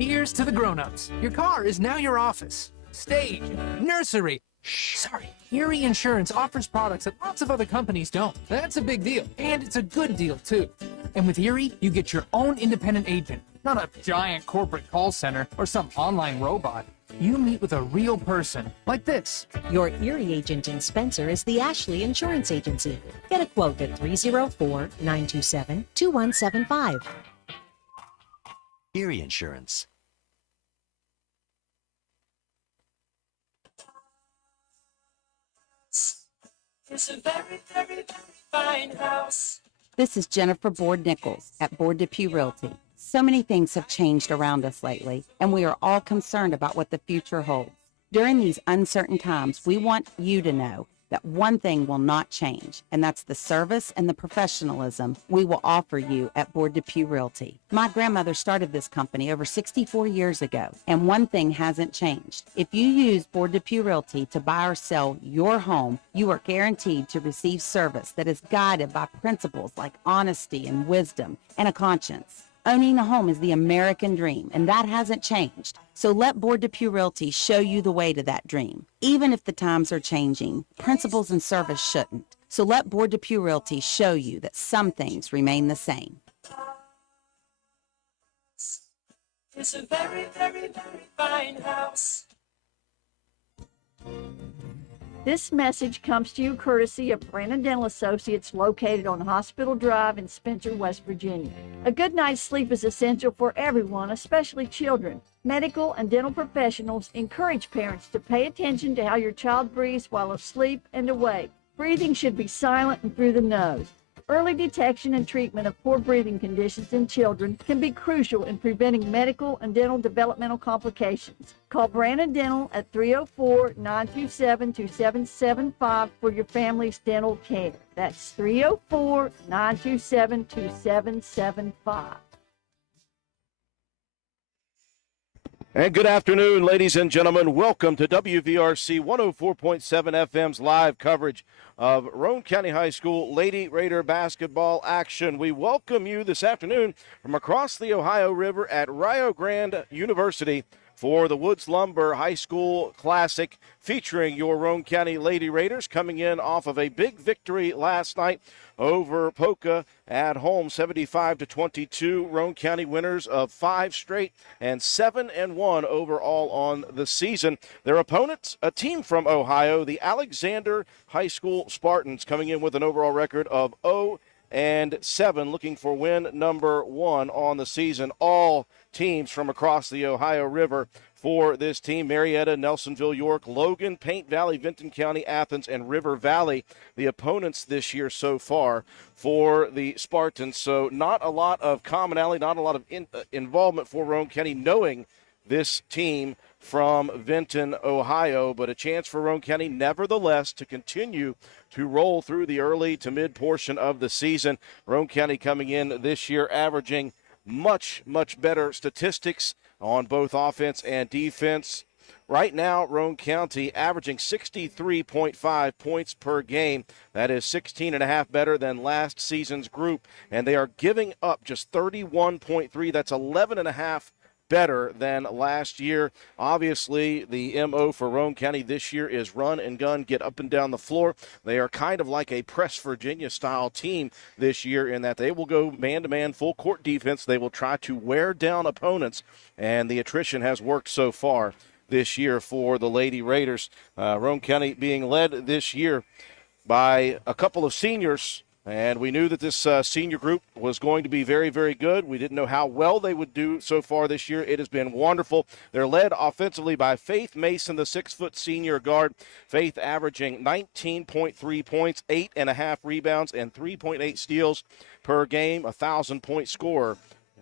Here's to the grown-ups. Your car is now your office, stage, nursery. Sorry, Erie Insurance offers products that lots of other companies don't. That's a big deal, and it's a good deal, too. And with Erie, you get your own independent agent, not a giant corporate call center or some online robot. You meet with a real person, like this. Your Erie agent in Spencer is the Ashley Insurance Agency. Get a quote at 304-927-2175. Erie Insurance. It's a very, very, very fine house. This is Jennifer Board-Nichols at Board-Depew Realty. So many things have changed around us lately, and we are all concerned about what the future holds. During these uncertain times, we want you to know that one thing will not change, and that's the service and the professionalism we will offer you at Board-Depew Realty. My grandmother started this company over 64 years ago, and one thing hasn't changed. If you use Board-Depew Realty to buy or sell your home, you are guaranteed to receive service that is guided by principles like honesty and wisdom and a conscience. Owning a home is the American dream, and that hasn't changed. So let Board-Depew Realty show you the way to that dream. Even if the times are changing, principles and service shouldn't. So let Board-Depew Realty show you that some things remain the same. It's a very, very, very fine house. This message comes to you courtesy of Grande Dental Associates located on Hospital Drive in Spencer, West Virginia. A good night's sleep is essential for everyone, especially children. Medical and dental professionals encourage parents to pay attention to how your child breathes while asleep and awake. Breathing should be silent and through the nose. Early detection and treatment of poor breathing conditions in children can be crucial in preventing medical and dental developmental complications. Call Brandon Dental at 304-927-2775 for your family's dental care. That's 304-927-2775. And good afternoon, ladies and gentlemen. Welcome to WVRC 104.7 FM's live coverage of Roane County High School Lady Raider basketball action. We welcome you this afternoon from across the Ohio River at Rio Grande University for the Woods Lumber High School Classic, featuring your Roane County Lady Raiders coming in off of a big victory last night over Poca at home, 75-22. Roane County winners of 5 straight and 7-1 overall on the season. Their opponents, a team from Ohio, the Alexander High School Spartans, coming in with an overall record of 0-7, looking for win number 1 on the season. All teams from across the Ohio River for this team: Marietta, Nelsonville, York, Logan, Paint Valley, Vinton County, Athens, and River Valley, the opponents this year so far for the Spartans. So not a lot of commonality, not a lot of involvement for Roane County knowing this team from Vinton, Ohio, but a chance for Roane County nevertheless to continue to roll through the early to mid portion of the season. Roane County coming in this year averaging much, much better statistics on both offense and defense. Right now, Roane County averaging 63.5 points per game. That is 16.5 better than last season's group. And they are giving up just 31.3. That's 11.5 better than last year. Obviously, the MO for Roane County this year is run and gun, get up and down the floor. They are kind of like a Press Virginia style team this year in that they will go man-to-man, full court defense. They will try to wear down opponents, and the attrition has worked so far this year for the Lady Raiders. Roane County being led this year by a couple of seniors, and we knew that this senior group was going to be very, very good. We didn't know how well they would do so far this year. It has been wonderful. They're led offensively by Faith Mason, the 6-foot senior guard. Faith averaging 19.3 points, 8.5 rebounds, and 3.8 steals per game, 1,000-point scorer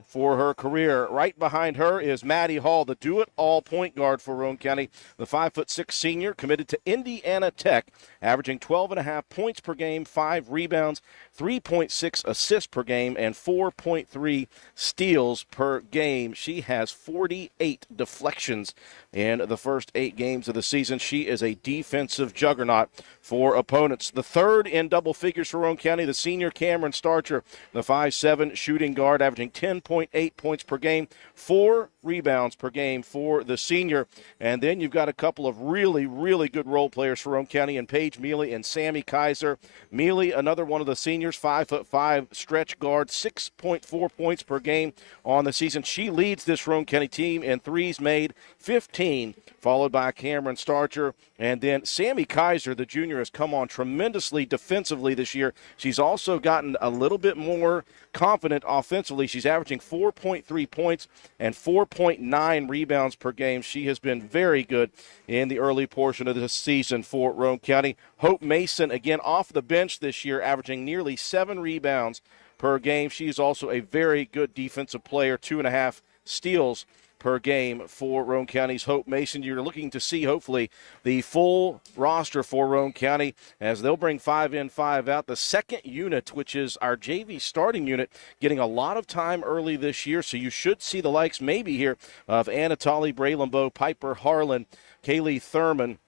for her career. Right behind her is Maddie Hall, the do-it-all point guard for Roane County, the 5'6" senior committed to Indiana Tech, averaging 12.5 points per game, 5 rebounds, 3.6 assists per game, and 4.3 steals per game. She has 48 deflections in the first 8 games of the season. She is a defensive juggernaut for opponents. The third in double figures for Roane County, the senior Cameron Starcher, the 5'7" shooting guard, averaging 10.8 points per game, 4 rebounds per game for the senior. And then you've got a couple of really, really good role players for Roane County in Paige Mealy and Sammy Kaiser. Mealy, another one of the seniors, 5'5" stretch guard, 6.4 points per game on the season. She leads this Roane County team in threes made, 15, followed by Cameron Starcher. And then Sammy Kaiser, the junior, has come on tremendously defensively this year. She's also gotten a little bit more confident offensively. She's averaging 4.3 points and 4.9 rebounds per game. She has been very good in the early portion of this season for Roane County. Hope Mason, again, off the bench this year, averaging nearly 7 rebounds per game. She's also a very good defensive player, 2.5 steals per game for Roane County's Hope Mason. You're looking to see, hopefully, the full roster for Roane County as they'll bring 5 in, 5 out. The second unit, which is our JV starting unit, getting a lot of time early this year, so you should see the likes maybe here of Anatoly Bralenbo, Piper Harlan, Kaylee Thurman,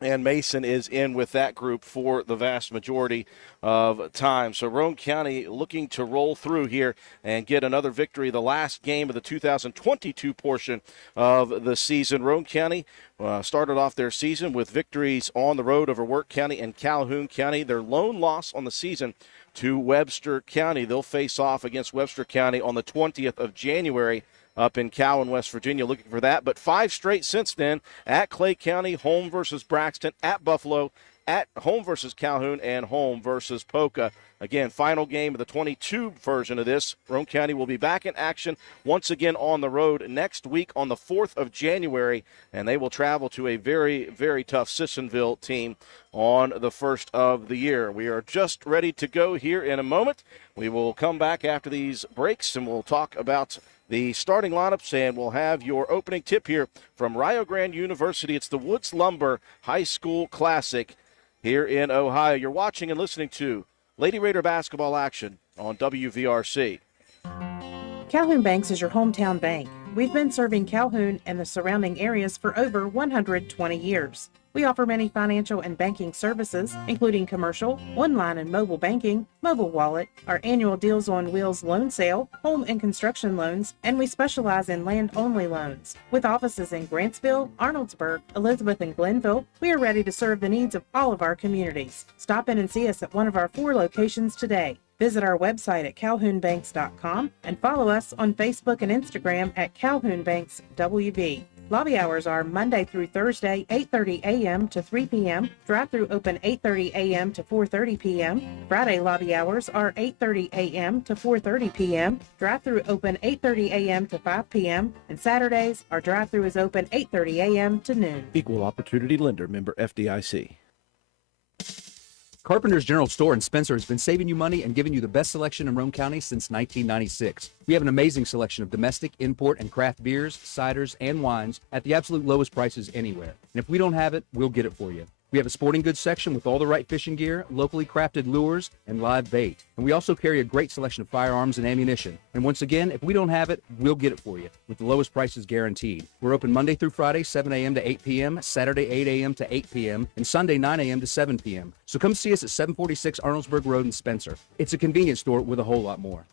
and Mason is in with that group for the vast majority of time. So Roane County looking to roll through here and get another victory. The last game of the 2022 portion of the season. Roane County started off their season with victories on the road over Work County and Calhoun County. Their lone loss on the season to Webster County. They'll face off against Webster County on the 20th of January up in Cowan, West Virginia, looking for that. But 5 straight since then, at Clay County, home versus Braxton, at Buffalo, at home versus Calhoun, and home versus Poca. Again, final game of the 22 version of this. Roane County will be back in action once again on the road next week on the 4th of January, and they will travel to a very, very tough Sissonville team on the 1st of the year. We are just ready to go here in a moment. We will come back after these breaks, and we'll talk about the starting lineups, and we'll have your opening tip here from Rio Grande University. It's the Woods Lumber High School Classic here in Ohio. You're watching and listening to Lady Raider basketball action on WVRC. Calhoun Banks is your hometown bank. We've been serving Calhoun and the surrounding areas for over 120 years. We offer many financial and banking services, including commercial, online and mobile banking, mobile wallet, our annual Deals on Wheels loan sale, home and construction loans, and we specialize in land-only loans. With offices in Grantsville, Arnoldsburg, Elizabeth, and Glenville, we are ready to serve the needs of all of our communities. Stop in and see us at one of our 4 locations today. Visit our website at calhounbanks.com and follow us on Facebook and Instagram at Calhoun Banks WV. Lobby hours are Monday through Thursday, 8:30 a.m. to 3 p.m. Drive-through open 8:30 a.m. to 4:30 p.m. Friday lobby hours are 8:30 a.m. to 4:30 p.m. Drive-through open 8:30 a.m. to 5 p.m. And Saturdays, our drive-through is open 8:30 a.m. to noon. Equal Opportunity Lender, member FDIC. Carpenter's General Store in Spencer has been saving you money and giving you the best selection in Roane County since 1996. We have an amazing selection of domestic, import, and craft beers, ciders, and wines at the absolute lowest prices anywhere. And if we don't have it, we'll get it for you. We have a sporting goods section with all the right fishing gear, locally crafted lures, and live bait. And we also carry a great selection of firearms and ammunition. And once again, if we don't have it, we'll get it for you with the lowest prices guaranteed. We're open Monday through Friday, 7 a.m. to 8 p.m., Saturday, 8 a.m. to 8 p.m., and Sunday, 9 a.m. to 7 p.m. So come see us at 746 Arnoldsburg Road in Spencer. It's a convenience store with a whole lot more.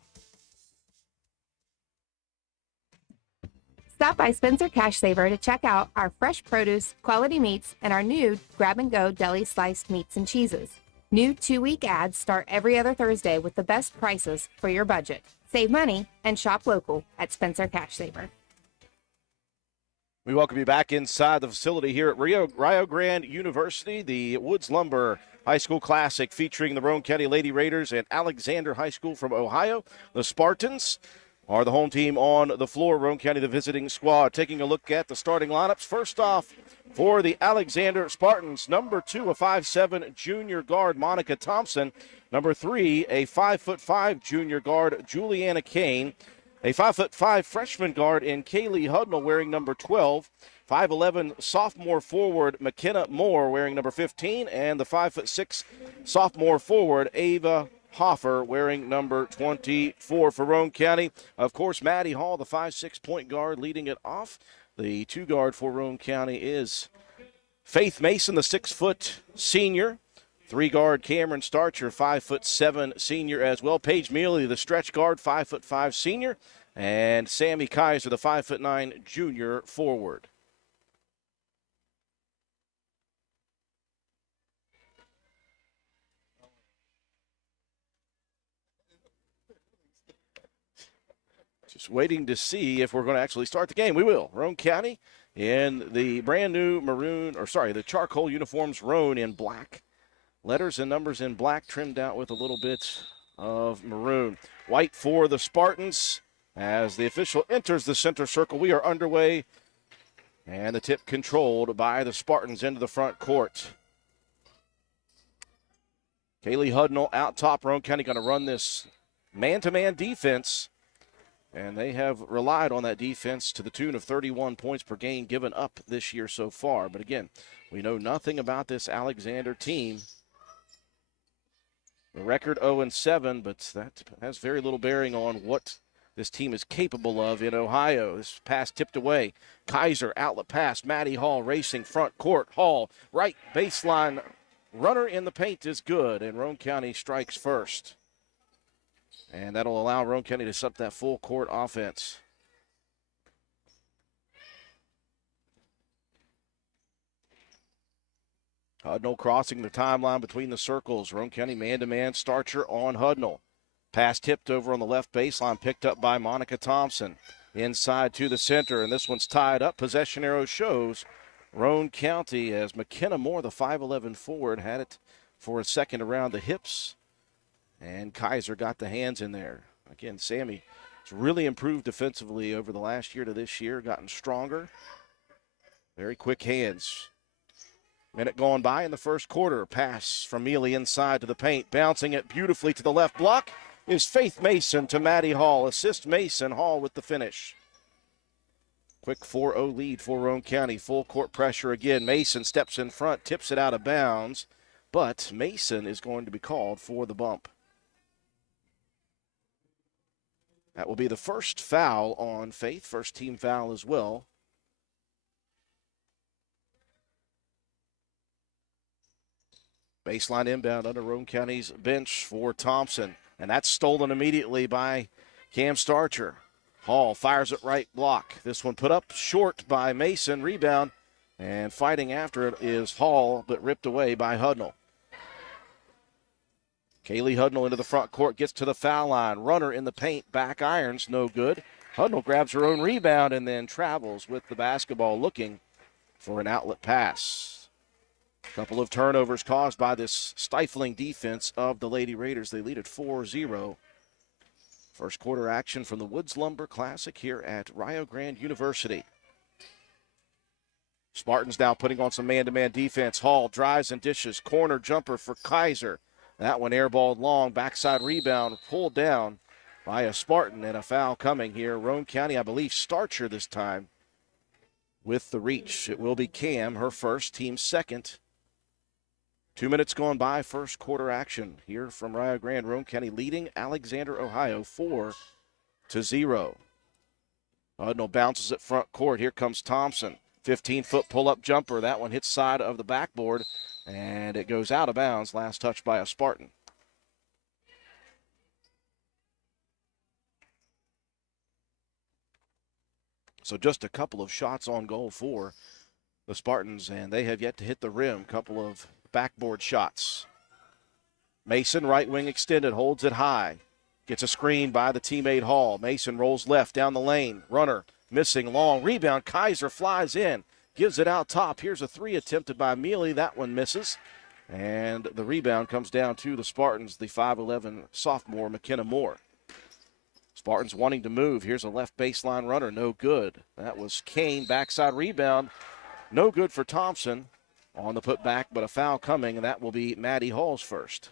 Stop by Spencer Cash Saver to check out our fresh produce, quality meats, and our new grab-and-go deli sliced meats and cheeses. New 2-week ads start every other Thursday with the best prices for your budget. Save money and shop local at Spencer Cash Saver. We welcome you back inside the facility here at Rio Grande University, the Woods Lumber High School Classic featuring the Roane County Lady Raiders and Alexander High School from Ohio. The Spartans are the home team on the floor. Roane County, the visiting squad. Taking a look at the starting lineups. First off, for the Alexander Spartans, number 2, a 5'7" junior guard, Monica Thompson. Number 3, a 5'5" junior guard, Juliana Kane. A 5'5" freshman guard in Kaylee Hudnall wearing number 12. 5'11" sophomore forward, McKenna Moore wearing number 15. And the 5'6" sophomore forward, Ava Hoffer wearing number 24 for Roane County. Of course, Maddie Hall, the 5'6" point guard, leading it off. The 2 guard for Roane County is Faith Mason, the 6-foot senior. 3 guard Cameron Starcher, 5'7" senior as well. Paige Mealy, the stretch guard, 5'5" senior. And Sammy Kaiser, the 5'9" junior forward. Just waiting to see if we're going to actually start the game. We will. Roane County in the brand new the charcoal uniforms, Roane in black. Letters and numbers in black, trimmed out with a little bit of maroon. White for the Spartans. As the official enters the center circle, we are underway. And the tip controlled by the Spartans into the front court. Kaylee Hudnall out top. Roane County going to run this man-to-man defense. And they have relied on that defense to the tune of 31 points per game given up this year so far. But again, we know nothing about this Alexander team. The record 0-7, but that has very little bearing on what this team is capable of in Ohio. This pass tipped away. Kaiser, outlet pass. Maddie Hall racing front court. Hall, right baseline. Runner in the paint is good, and Roane County strikes first. And that'll allow Roane County to set up that full court offense. Hudnall crossing the timeline between the circles. Roane County man-to-man. Starcher on Hudnall. Pass tipped over on the left baseline, picked up by Monica Thompson. Inside to the center, and this one's tied up. Possession arrow shows Roane County as McKenna Moore, the 5'11" forward, had it for a second around the hips. And Kaiser got the hands in there. Again, Sammy has really improved defensively over the last year to this year, gotten stronger. Very quick hands. Minute going by in the first quarter. Pass from Mealy inside to the paint. Bouncing it beautifully to the left block is Faith Mason to Maddie Hall. Assist Mason. Hall with the finish. Quick 4-0 lead for Roane County. Full court pressure again. Mason steps in front, tips it out of bounds. But Mason is going to be called for the bump. That will be the first foul on Faith. First team foul as well. Baseline inbound under Roane County's bench for Thompson. And that's stolen immediately by Cam Starcher. Hall fires it right block. This one put up short by Mason. Rebound. And fighting after it is Hall, but ripped away by Hudnall. Kaylee Hudnall into the front court, gets to the foul line. Runner in the paint, back irons, no good. Hudnall grabs her own rebound and then travels with the basketball looking for an outlet pass. A couple of turnovers caused by this stifling defense of the Lady Raiders. They lead at 4-0. First quarter action from the Woods Lumber Classic here at Rio Grande University. Spartans now putting on some man-to-man defense. Hall drives and dishes. Corner jumper for Kaiser. That one airballed long. Backside rebound pulled down by a Spartan, and a foul coming here. Roane County, I believe, Starcher this time with the reach. It will be Cam, her first, team second. 2 minutes gone by, first quarter action here from Rio Grande. Roane County leading Alexander, Ohio, 4-0. Hudnall bounces it front court. Here comes Thompson. 15-foot pull-up jumper. That one hits side of the backboard, and it goes out of bounds. Last touch by a Spartan. So just a couple of shots on goal for the Spartans, and they have yet to hit the rim. Couple of backboard shots. Mason, right wing extended, holds it high. Gets a screen by the teammate Hall. Mason rolls left down the lane. Runner missing, long rebound. Kaiser flies in, gives it out top. Here's a three attempted by Mealy. That one misses. And the rebound comes down to the Spartans, the 5'11 sophomore McKenna Moore. Spartans wanting to move. Here's a left baseline runner, no good. That was Kane, backside rebound. No good for Thompson on the putback, but a foul coming, and that will be Maddie Hall's first.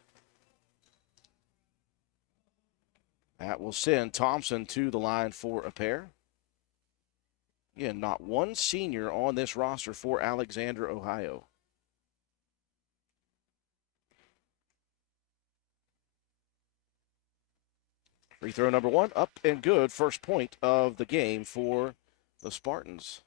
That will send Thompson to the line for a pair. Again, not one senior on this roster for Alexander, Ohio. Free throw number one, up and good. First point of the game for the Spartans.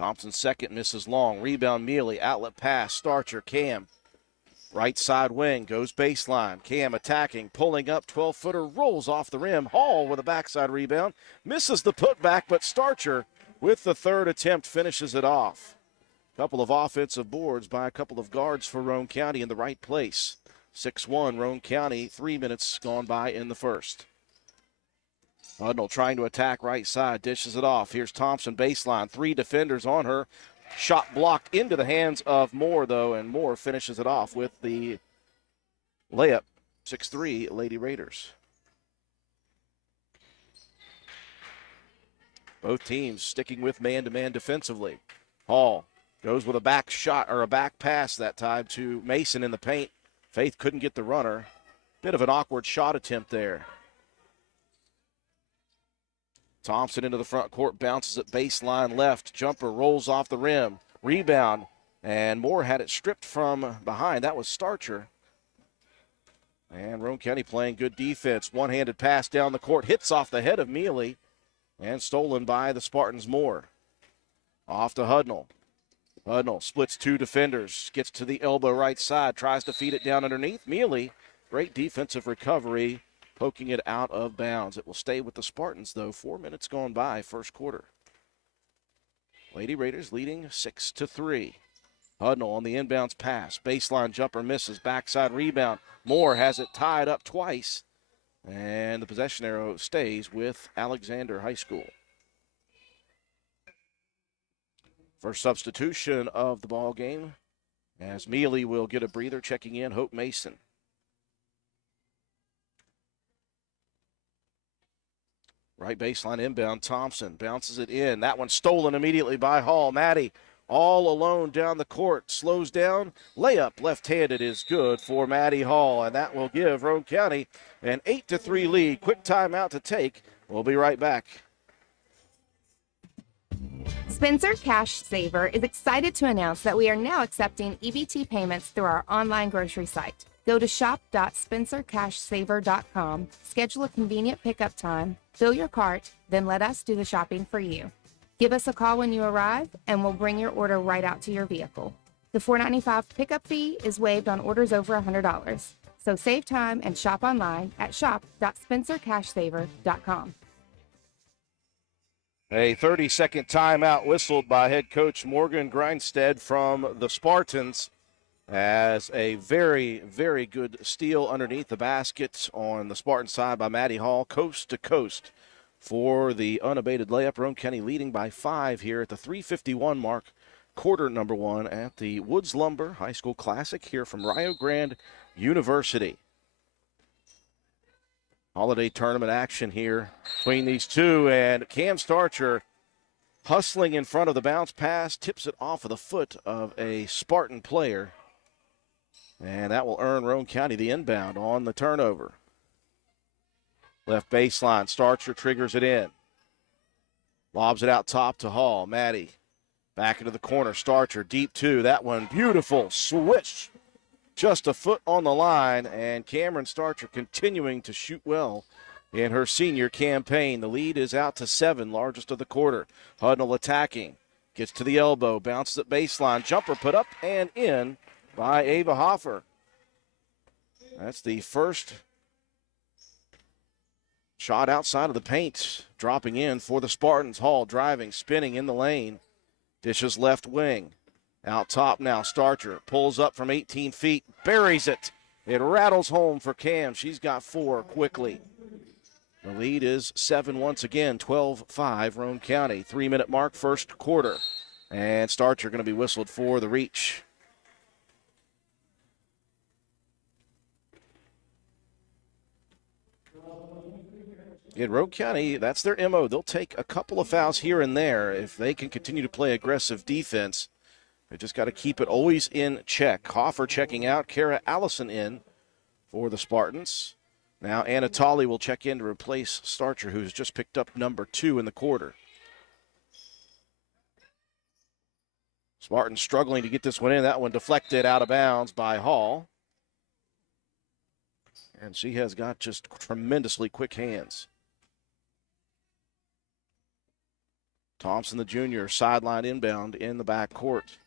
Thompson's second misses long. Rebound Mealy. Outlet pass. Starcher. Cam. Right side wing. Goes baseline. Cam attacking. Pulling up. 12-footer. Rolls off the rim. Hall with a backside rebound. Misses the putback, but Starcher with the third attempt finishes it off. Couple of offensive boards by a couple of guards for Roane County in the right place. 6-1 Roane County. 3 minutes gone by in the first. Hudnall trying to attack right side, dishes it off. Here's Thompson baseline, 3 defenders on her. Shot blocked into the hands of Moore, though, and Moore finishes it off with the layup. 6-3 Lady Raiders. Both teams sticking with man-to-man defensively. Hall goes with a back shot, or a back pass that time to Mason in the paint. Faith couldn't get the runner. Bit of an awkward shot attempt there. Thompson into the front court, bounces at baseline left. Jumper rolls off the rim. Rebound, and Moore had it stripped from behind. That was Starcher. And Roane County playing good defense. One-handed pass down the court. Hits off the head of Mealy, and stolen by the Spartans Moore. Off to Hudnall. Hudnall splits 2 defenders. Gets to the elbow right side. Tries to feed it down underneath. Mealy, great defensive recovery, poking it out of bounds. It will stay with the Spartans, though. 4 minutes gone by, first quarter. Lady Raiders leading 6-3. Hudnall on the inbounds pass. Baseline jumper misses. Backside rebound. Moore has it tied up twice. And the possession arrow stays with Alexander High School. First substitution of the ball game, as Mealy will get a breather. Checking in, Hope Mason. Right baseline inbound, Thompson bounces it in. That one stolen immediately by Hall. Maddie all alone down the court, slows down. Layup left-handed is good for Maddie Hall, and that will give Roane County an 8-3 lead. Quick timeout to take. We'll be right back. Spencer Cash Saver is excited to announce that we are now accepting EBT payments through our online grocery site. Go to shop.spencercashsaver.com, schedule a convenient pickup time, fill your cart, then let us do the shopping for you. Give us a call when you arrive, and we'll bring your order right out to your vehicle. The $4.95 pickup fee is waived on orders over $100. So save time and shop online at shop.spencercashsaver.com. A 30-second timeout whistled by head coach Morgan Grindstead from the Spartans, as a very, very good steal underneath the basket on the Spartan side by Maddie Hall, coast to coast for the unabated layup. Roane County leading by 5 here at the 3:51 mark, quarter number 1 at the Woods Lumber High School Classic here from Rio Grande University. Holiday tournament action here between these two, and Cam Starcher hustling in front of the bounce pass, tips it off of the foot of a Spartan player, and that will earn Roane County the inbound on the turnover. Left baseline, Starcher triggers it in. Lobs it out top to Hall. Maddie back into the corner. Starcher deep 2. That one beautiful switch. Just a foot on the line, and Cameron Starcher continuing to shoot well in her senior campaign. The lead is out to 7, largest of the quarter. Hudnall attacking. Gets to the elbow, bounces at baseline. Jumper put up and in by Ava Hoffer. That's the first shot outside of the paint, dropping in for the Spartans. Hall driving, spinning in the lane. Dishes left wing. Out top now, Starcher pulls up from 18 feet, buries it. It rattles home for Cam. She's got 4 quickly. The lead is 7 once again, 12-5 Roane County. 3-minute mark, first quarter. And Starcher going to be whistled for the reach. In Roane County, that's their MO. They'll take a couple of fouls here and there if they can continue to play aggressive defense. They just got to keep it always in check. Hoffer checking out. Kara Allison in for the Spartans. Now Anatoly will check in to replace Starcher, who's just picked up number 2 in the quarter. Spartans struggling to get this one in. That one deflected out of bounds by Hall. And she has got just tremendously quick hands. Thompson, the junior, sideline inbound in the back court.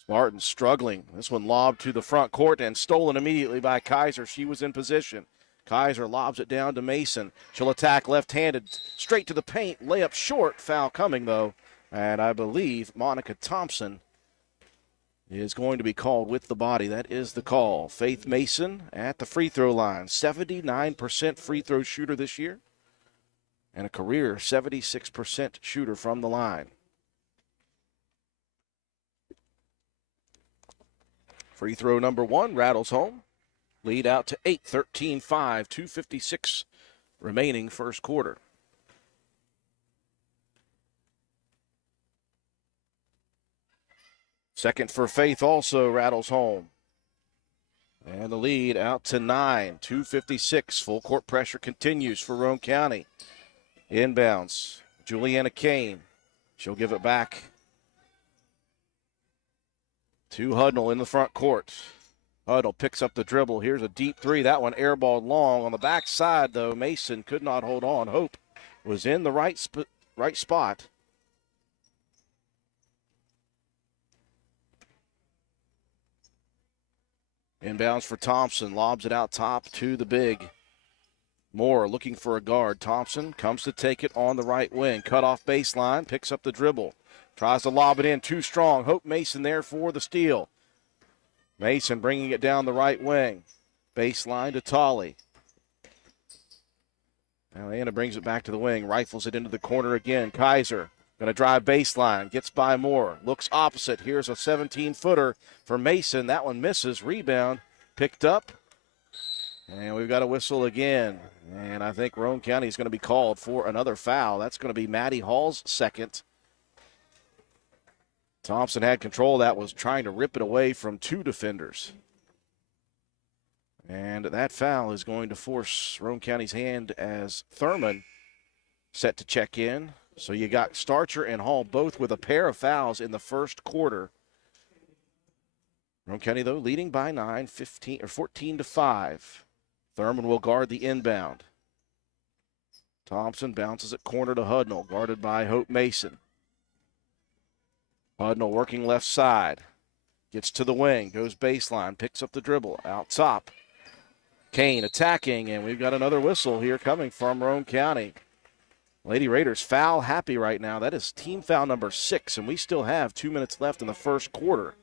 Spartans struggling. This one lobbed to the front court and stolen immediately by Kaiser. She was in position. Kaiser lobs it down to Mason. She'll attack left-handed, straight to the paint. Layup short. Foul coming, though. And I believe Monica Thompson is going to be called with the body. That is the call. Faith Mason at the free throw line. 79% free throw shooter this year. And a career 76% shooter from the line. Free throw number 1 rattles home. Lead out to 8, 13-5, 2:56 remaining first quarter. Second for Faith also rattles home. And the lead out to 9, 2:56. Full court pressure continues for Roane County. Inbounds, Juliana Kane. She'll give it back to Hudnall in the front court. Hudnall picks up the dribble. Here's a deep three. That one airballed long. On the backside, though, Mason could not hold on. Hope was in the right spot. Inbounds for Thompson. Lobs it out top to the big. Moore looking for a guard. Thompson comes to take it on the right wing. Cut off baseline. Picks up the dribble. Tries to lob it in. Too strong. Hope Mason there for the steal. Mason bringing it down the right wing. Baseline to Tolley. Now Anna brings it back to the wing. Rifles it into the corner again. Kaiser going to drive baseline. Gets by Moore. Looks opposite. Here's a 17-footer for Mason. That one misses. Rebound picked up. And we've got a whistle again. And I think Roane County is going to be called for another foul. That's going to be Maddie Hall's second. Thompson had control. That was trying to rip it away from 2 defenders. And that foul is going to force Roane County's hand as Thurman set to check in. So you got Starcher and Hall both with a pair of fouls in the first quarter. Roane County, though, leading by 14-5. Thurman will guard the inbound. Thompson bounces it corner to Hudnall, guarded by Hope Mason. Hudnall working left side. Gets to the wing, goes baseline, picks up the dribble, out top. Kane attacking, and we've got another whistle here coming from Roane County. Lady Raiders foul happy right now. That is team foul number 6, and we still have 2 minutes left in the first quarter.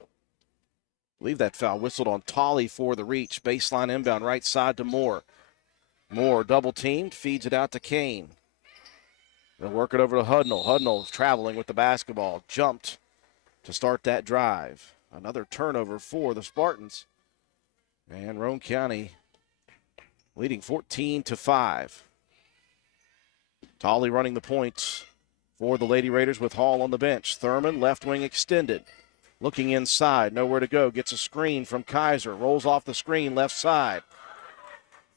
I believe that foul whistled on Tolley for the reach. Baseline inbound right side to Moore. Moore double teamed, feeds it out to Kane. They'll work it over to Hudnall. Hudnall traveling with the basketball. Jumped to start that drive. Another turnover for the Spartans. And Roane County leading 14-5. Tolley running the points for the Lady Raiders with Hall on the bench. Thurman, left wing extended. Looking inside, nowhere to go. Gets a screen from Kaiser. Rolls off the screen, left side.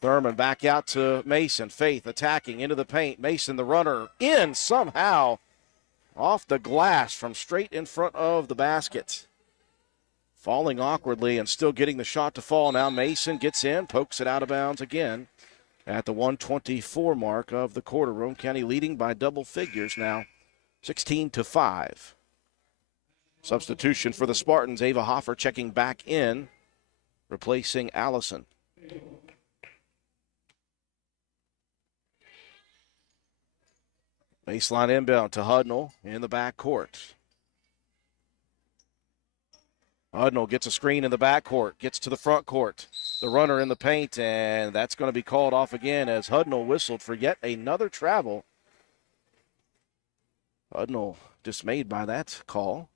Thurman back out to Mason. Faith attacking into the paint. Mason, the runner, in somehow off the glass from straight in front of the basket. Falling awkwardly and still getting the shot to fall. Now Mason gets in, pokes it out of bounds again at the 1:24 mark of the quarter. Roane County leading by double figures now, 16-5. Substitution for the Spartans. Ava Hoffer checking back in, replacing Allison. Baseline inbound to Hudnall in the backcourt. Hudnall gets a screen in the backcourt, gets to the front court. The runner in the paint, and that's going to be called off again as Hudnall whistled for yet another travel. Hudnall dismayed by that call.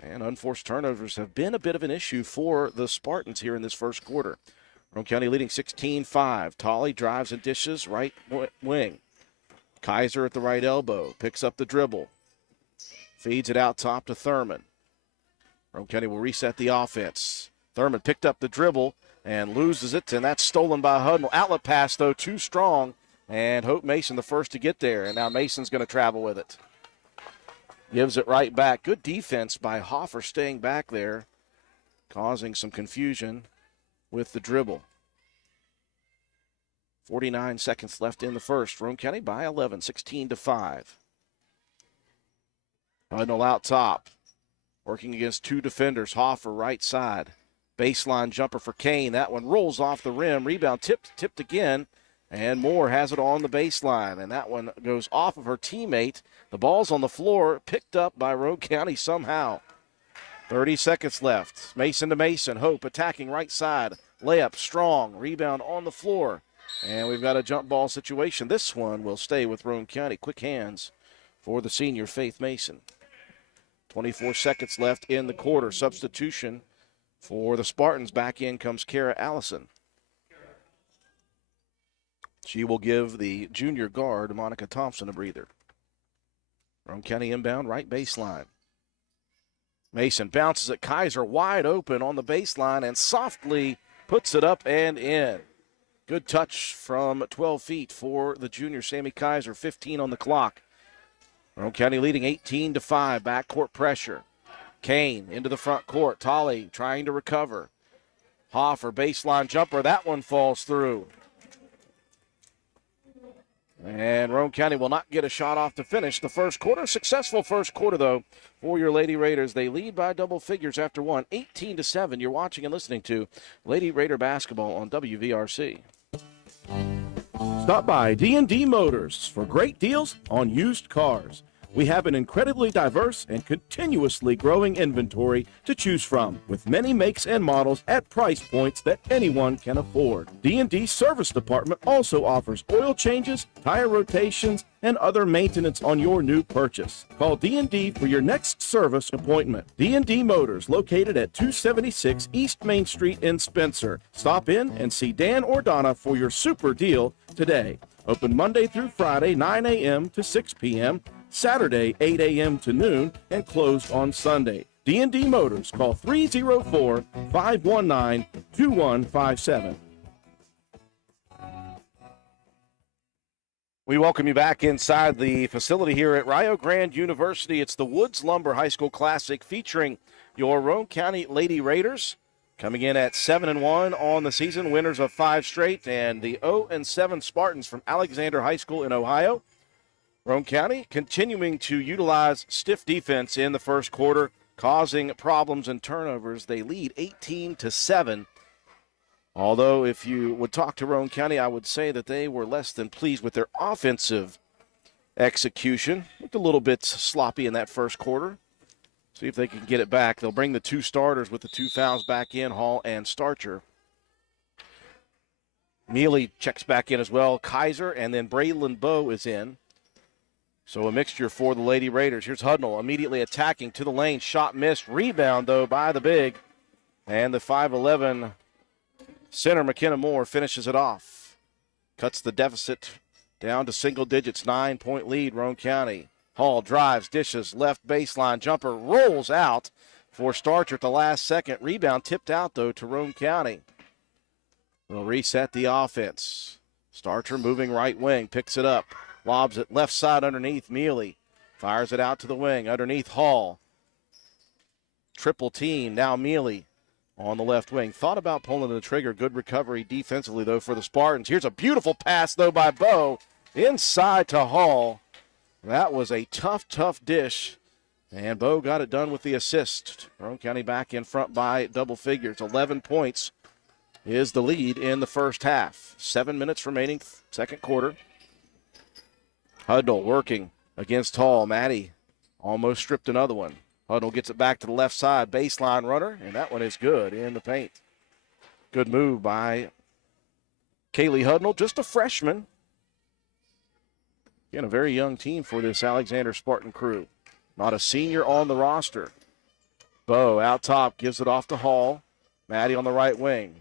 And unforced turnovers have been a bit of an issue for the Spartans here in this first quarter. Roane County leading 16-5. Tolley drives and dishes right wing. Kaiser at the right elbow. Picks up the dribble. Feeds it out top to Thurman. Roane County will reset the offense. Thurman picked up the dribble and loses it, and that's stolen by Hudnall. Outlet pass, though, too strong. And Hope Mason the first to get there. And now Mason's going to travel with it. Gives it right back. Good defense by Hoffer staying back there, causing some confusion with the dribble. 49 seconds left in the first. Roane County by 11, 16-5. Huddle out top. Working against two defenders. Hoffer right side. Baseline jumper for Kane. That one rolls off the rim. Rebound tipped again. And Moore has it on the baseline. And that one goes off of her teammate. The ball's on the floor. Picked up by Roane County somehow. 30 seconds left. Mason to Mason. Hope attacking right side. Layup strong. Rebound on the floor. And we've got a jump ball situation. This one will stay with Roane County. Quick hands for the senior Faith Mason. 24 seconds left in the quarter. Substitution for the Spartans. Back in comes Kara Allison. She will give the junior guard, Monica Thompson, a breather. Roane County inbound, right baseline. Mason bounces it. Kaiser wide open on the baseline and softly puts it up and in. Good touch from 12 feet for the junior Sammy Kaiser. 15 on the clock. Roane County leading 18-5. Backcourt pressure. Kane into the front court. Tolley trying to recover. Hoffer baseline jumper. That one falls through. And Roane County will not get a shot off to finish the first quarter. Successful first quarter, though, for your Lady Raiders. They lead by double figures after one, 18-7. You're watching and listening to Lady Raider basketball on WVRC. Stop by D&D Motors for great deals on used cars. We have an incredibly diverse and continuously growing inventory to choose from, with many makes and models at price points that anyone can afford. D&D Service Department also offers oil changes, tire rotations, and other maintenance on your new purchase. Call D&D for your next service appointment. D&D Motors, located at 276 East Main Street in Spencer. Stop in and see Dan or Donna for your super deal today. Open Monday through Friday, 9 a.m. to 6 p.m., Saturday, 8 a.m. to noon, and closed on Sunday. D&D Motors, call 304-519-2157. We welcome you back inside the facility here at Rio Grande University. It's the Woods Lumber High School Classic featuring your Roane County Lady Raiders, coming in at 7-1 on the season, winners of 5 straight, and the 0-7 Spartans from Alexander High School in Ohio. Roane County continuing to utilize stiff defense in the first quarter, causing problems and turnovers. They lead 18-7. Although if you would talk to Roane County, I would say that they were less than pleased with their offensive execution. Looked a little bit sloppy in that first quarter. See if they can get it back. They'll bring the 2 starters with the 2 fouls back in, Hall and Starcher. Mealy checks back in as well. Kaiser, and then Braylon Bowe is in. So a mixture for the Lady Raiders. Here's Hudnall immediately attacking to the lane. Shot missed. Rebound, though, by the big. And the 5'11 center, McKenna Moore, finishes it off. Cuts the deficit down to single digits. 9-point lead, Roane County. Hall drives, dishes, left baseline. Jumper rolls out for Starcher at the last second. Rebound tipped out, though, to Roane County. We'll reset the offense. Starcher moving right wing. Picks it up. Lobs it left side underneath Mealy. Fires it out to the wing underneath Hall. Triple team. Now Mealy on the left wing. Thought about pulling the trigger. Good recovery defensively, though, for the Spartans. Here's a beautiful pass, though, by Bowe. Inside to Hall. That was a tough dish. And Bowe got it done with the assist. Roane County back in front by double figures. 11 points is the lead in the first half. 7 minutes remaining, second quarter. Hudnall working against Hall. Maddie almost stripped another one. Hudnall gets it back to the left side. Baseline runner, and that one is good in the paint. Good move by Kaylee Hudnall, just a freshman. Again, a very young team for this Alexander Spartan crew. Not a senior on the roster. Bowe out top, gives it off to Hall. Maddie on the right wing.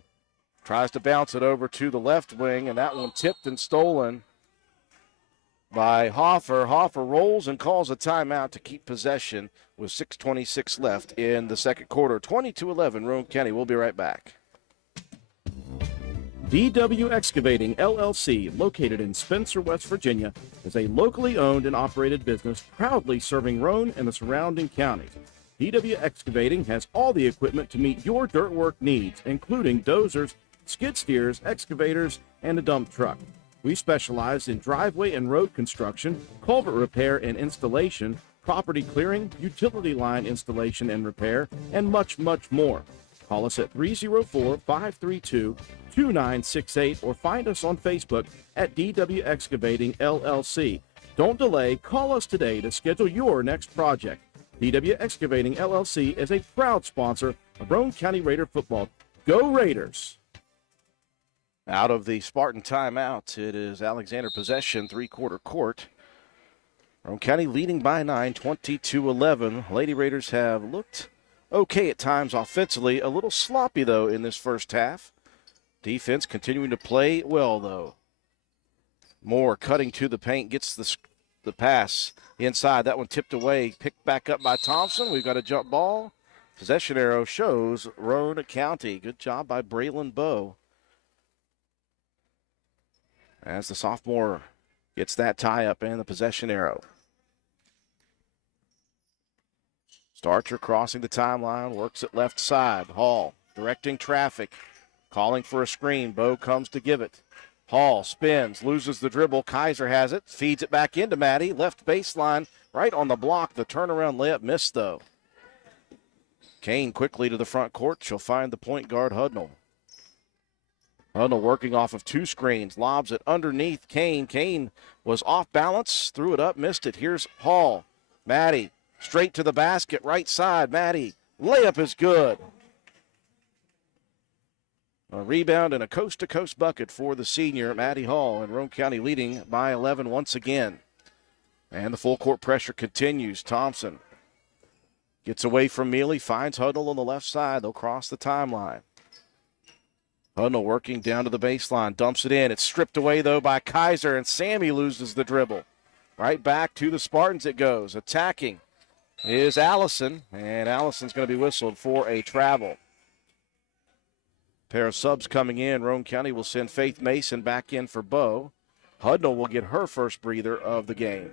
Tries to bounce it over to the left wing, and that one tipped and stolen by Hoffer. Hoffer rolls and calls a timeout to keep possession with 6:26 left in the second quarter. 20-11, Roane County. We'll be right back. DW Excavating, LLC, located in Spencer, West Virginia, is a locally owned and operated business proudly serving Roane and the surrounding counties. DW Excavating has all the equipment to meet your dirt work needs, including dozers, skid steers, excavators, and a dump truck. We specialize in driveway and road construction, culvert repair and installation, property clearing, utility line installation and repair, and much, much more. Call us at 304-532-2968 or find us on Facebook at DW Excavating LLC. Don't delay. Call us today to schedule your next project. DW Excavating LLC is a proud sponsor of Roane County Raider football. Go Raiders! Out of the Spartan timeout, it is Alexander possession, three-quarter court. Roane County leading by 9, 22-11. Lady Raiders have looked okay at times offensively. A little sloppy, though, in this first half. Defense continuing to play well, though. Moore cutting to the paint, gets the pass inside. That one tipped away, picked back up by Thompson. We've got a jump ball. Possession arrow shows Roane County. Good job by Braylon Bowe. As the sophomore gets that tie up and the possession arrow. Starcher crossing the timeline, works it left side. Hall directing traffic, calling for a screen. Bowe comes to give it. Hall spins, loses the dribble. Kaiser has it, feeds it back into Maddie. Left baseline, right on the block. The turnaround layup missed, though. Kane quickly to the front court. She'll find the point guard, Hudnall. Hudnall working off of two screens, lobs it underneath Kane. Kane was off balance, threw it up, missed it. Here's Hall. Maddie straight to the basket, right side. Maddie, layup is good. A rebound and a coast-to-coast bucket for the senior, Maddie Hall, and Roane County leading by 11 once again. And the full court pressure continues. Thompson gets away from Mealy, finds Hudnall on the left side. They'll cross the timeline. Hudnall working down to the baseline, dumps it in. It's stripped away, though, by Kaiser, and Sammy loses the dribble. Right back to the Spartans it goes. Attacking is Allison, and Allison's going to be whistled for a travel. Pair of subs coming in. Roane County will send Faith Mason back in for Bowe. Hudnall will get her first breather of the game.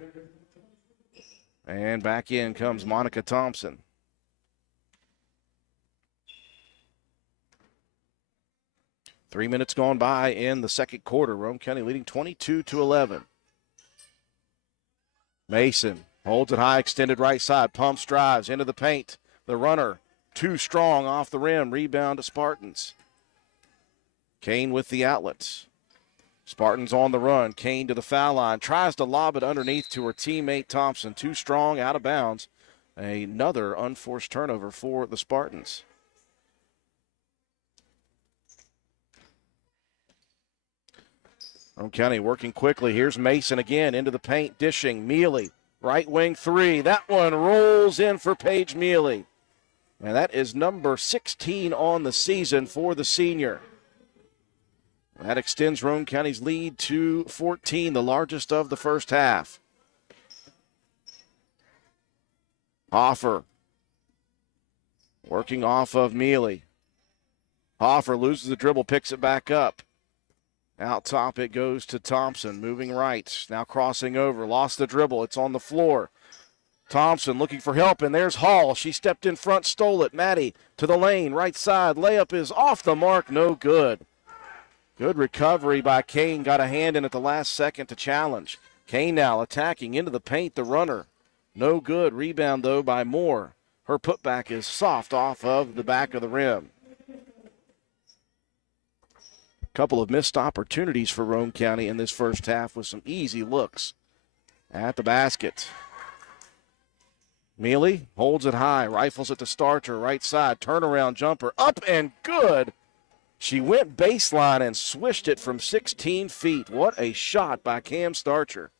And back in comes Monica Thompson. Three minutes gone by in the second quarter. Roane County leading 22-11. Mason holds it high, extended right side, pumps, drives into the paint. The runner, too strong off the rim. Rebound to Spartans. Kane with the outlets. Spartans on the run. Kane to the foul line. Tries to lob it underneath to her teammate Thompson. Too strong, out of bounds. Another unforced turnover for the Spartans. Roane County working quickly. Here's Mason again into the paint, dishing. Mealy, right wing three. That one rolls in for Paige Mealy. And that is number 16 on the season for the senior. That extends Roane County's lead to 14, the largest of the first half. Hoffer working off of Mealy. Hoffer loses the dribble, picks it back up. Out top it goes to Thompson, moving right, now crossing over, lost the dribble, it's on the floor. Thompson looking for help, and there's Hall. She stepped in front, stole it. Maddie to the lane, right side, layup is off the mark, no good. Good recovery by Kane, got a hand in at the last second to challenge. Kane now attacking into the paint, the runner. No good, rebound though by Moore. Her putback is soft off of the back of the rim. Couple of missed opportunities for Roane County in this first half with some easy looks at the basket. Mealy holds it high, rifles it to Starcher, right side, turnaround jumper, up and good. She went baseline and swished it from 16 feet. What a shot by Cam Starcher.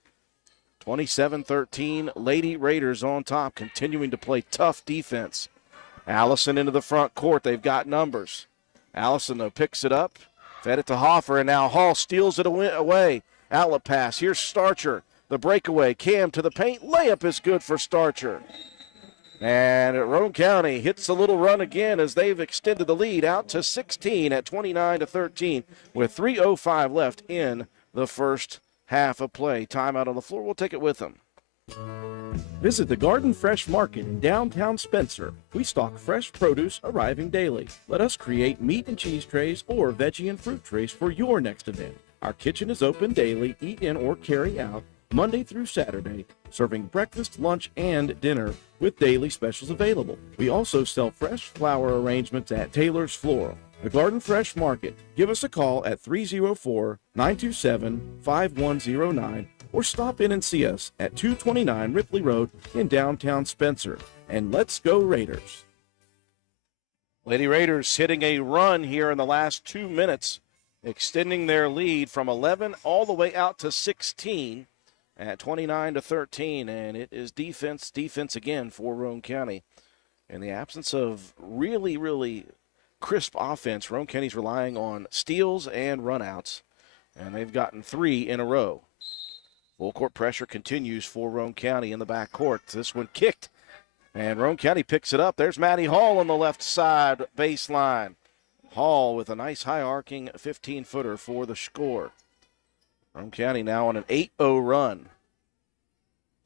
27-13, Lady Raiders on top, continuing to play tough defense. Allison into the front court. They've got numbers. Allison, though, picks it up. Fed it to Hoffer, and now Hall steals it away. Outlet pass. Here's Starcher. The breakaway. Cam to the paint. Layup is good for Starcher. And Roane County hits a little run again as they've extended the lead out to 16 at 29-13 with 3:05 left in the first half of play. Timeout on the floor. We'll take it with them. Visit the Garden Fresh Market in downtown Spencer. We stock fresh produce arriving daily. Let us create meat and cheese trays or veggie and fruit trays for your next event. Our kitchen is open daily, eat in or carry out, Monday through Saturday, serving breakfast, lunch, and dinner with daily specials available. We also sell fresh flower arrangements at Taylor's Floral, the Garden Fresh Market. Give us a call at 304-927-5109 or stop in and see us at 229 Ripley Road in downtown Spencer. And let's go Raiders. Lady Raiders hitting a run here in the last 2 minutes, extending their lead from 11 all the way out to 16 at 29-13, and it is defense again for Roane County. In the absence of really crisp offense, Roane County's relying on steals and runouts, and they've gotten 3 in a row. Full court pressure continues for Roane County in the backcourt. This one kicked, and Roane County picks it up. There's Maddie Hall on the left side baseline. Hall with a nice high-arcing 15-footer for the score. Roane County now on an 8-0 run.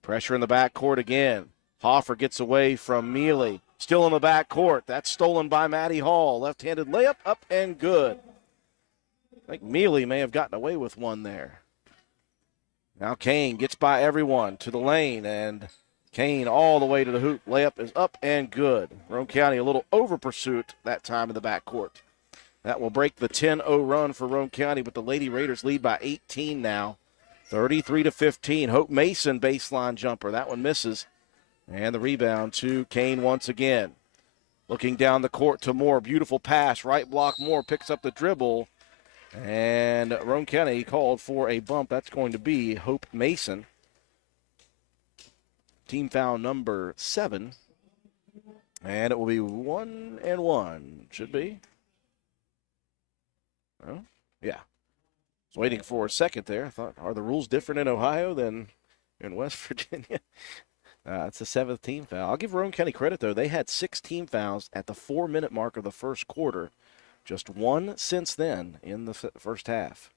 Pressure in the backcourt again. Hoffer gets away from Mealy. Still in the backcourt. That's stolen by Maddie Hall. Left-handed layup up and good. I think Mealy may have gotten away with one there. Now Kane gets by everyone to the lane, and Kane all the way to the hoop. Layup is up and good. Roane County a little over pursuit that time in the backcourt. That will break the 10-0 run for Roane County, but the Lady Raiders lead by 18 now, 33-15. Hope Mason baseline jumper. That one misses. And the rebound to Kane once again. Looking down the court to Moore. Beautiful pass. Right block. Moore picks up the dribble. And Roane County called for a bump. That's going to be Hope Mason. Team foul number 7. And it will be 1-1. Should be. Well, yeah. I was waiting for a second there. I thought, are the rules different in Ohio than in West Virginia? It's the 7th team foul. I'll give Roane County credit, though. They had 6 team fouls at the 4-minute mark of the first quarter. Just 1 since then in the first half.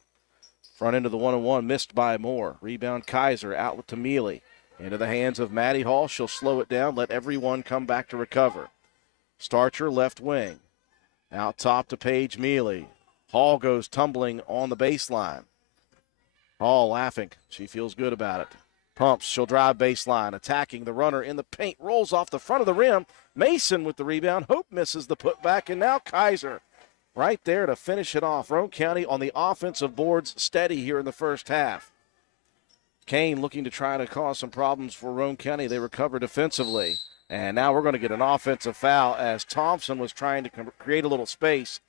Front end of the 1-on-1 missed by Moore. Rebound Kaiser, outlet to Mealy. Into the hands of Maddie Hall. She'll slow it down, let everyone come back to recover. Starcher left wing. Out top to Paige Mealy. Hall goes tumbling on the baseline. Hall laughing. She feels good about it. Pumps. She'll drive baseline. Attacking the runner in the paint. Rolls off the front of the rim. Mason with the rebound. Hope misses the putback. And now Kaiser right there to finish it off. Roane County on the offensive boards steady here in the first half. Kane looking to try to cause some problems for Roane County. They recover defensively. And now we're going to get an offensive foul as Thompson was trying to create a little space.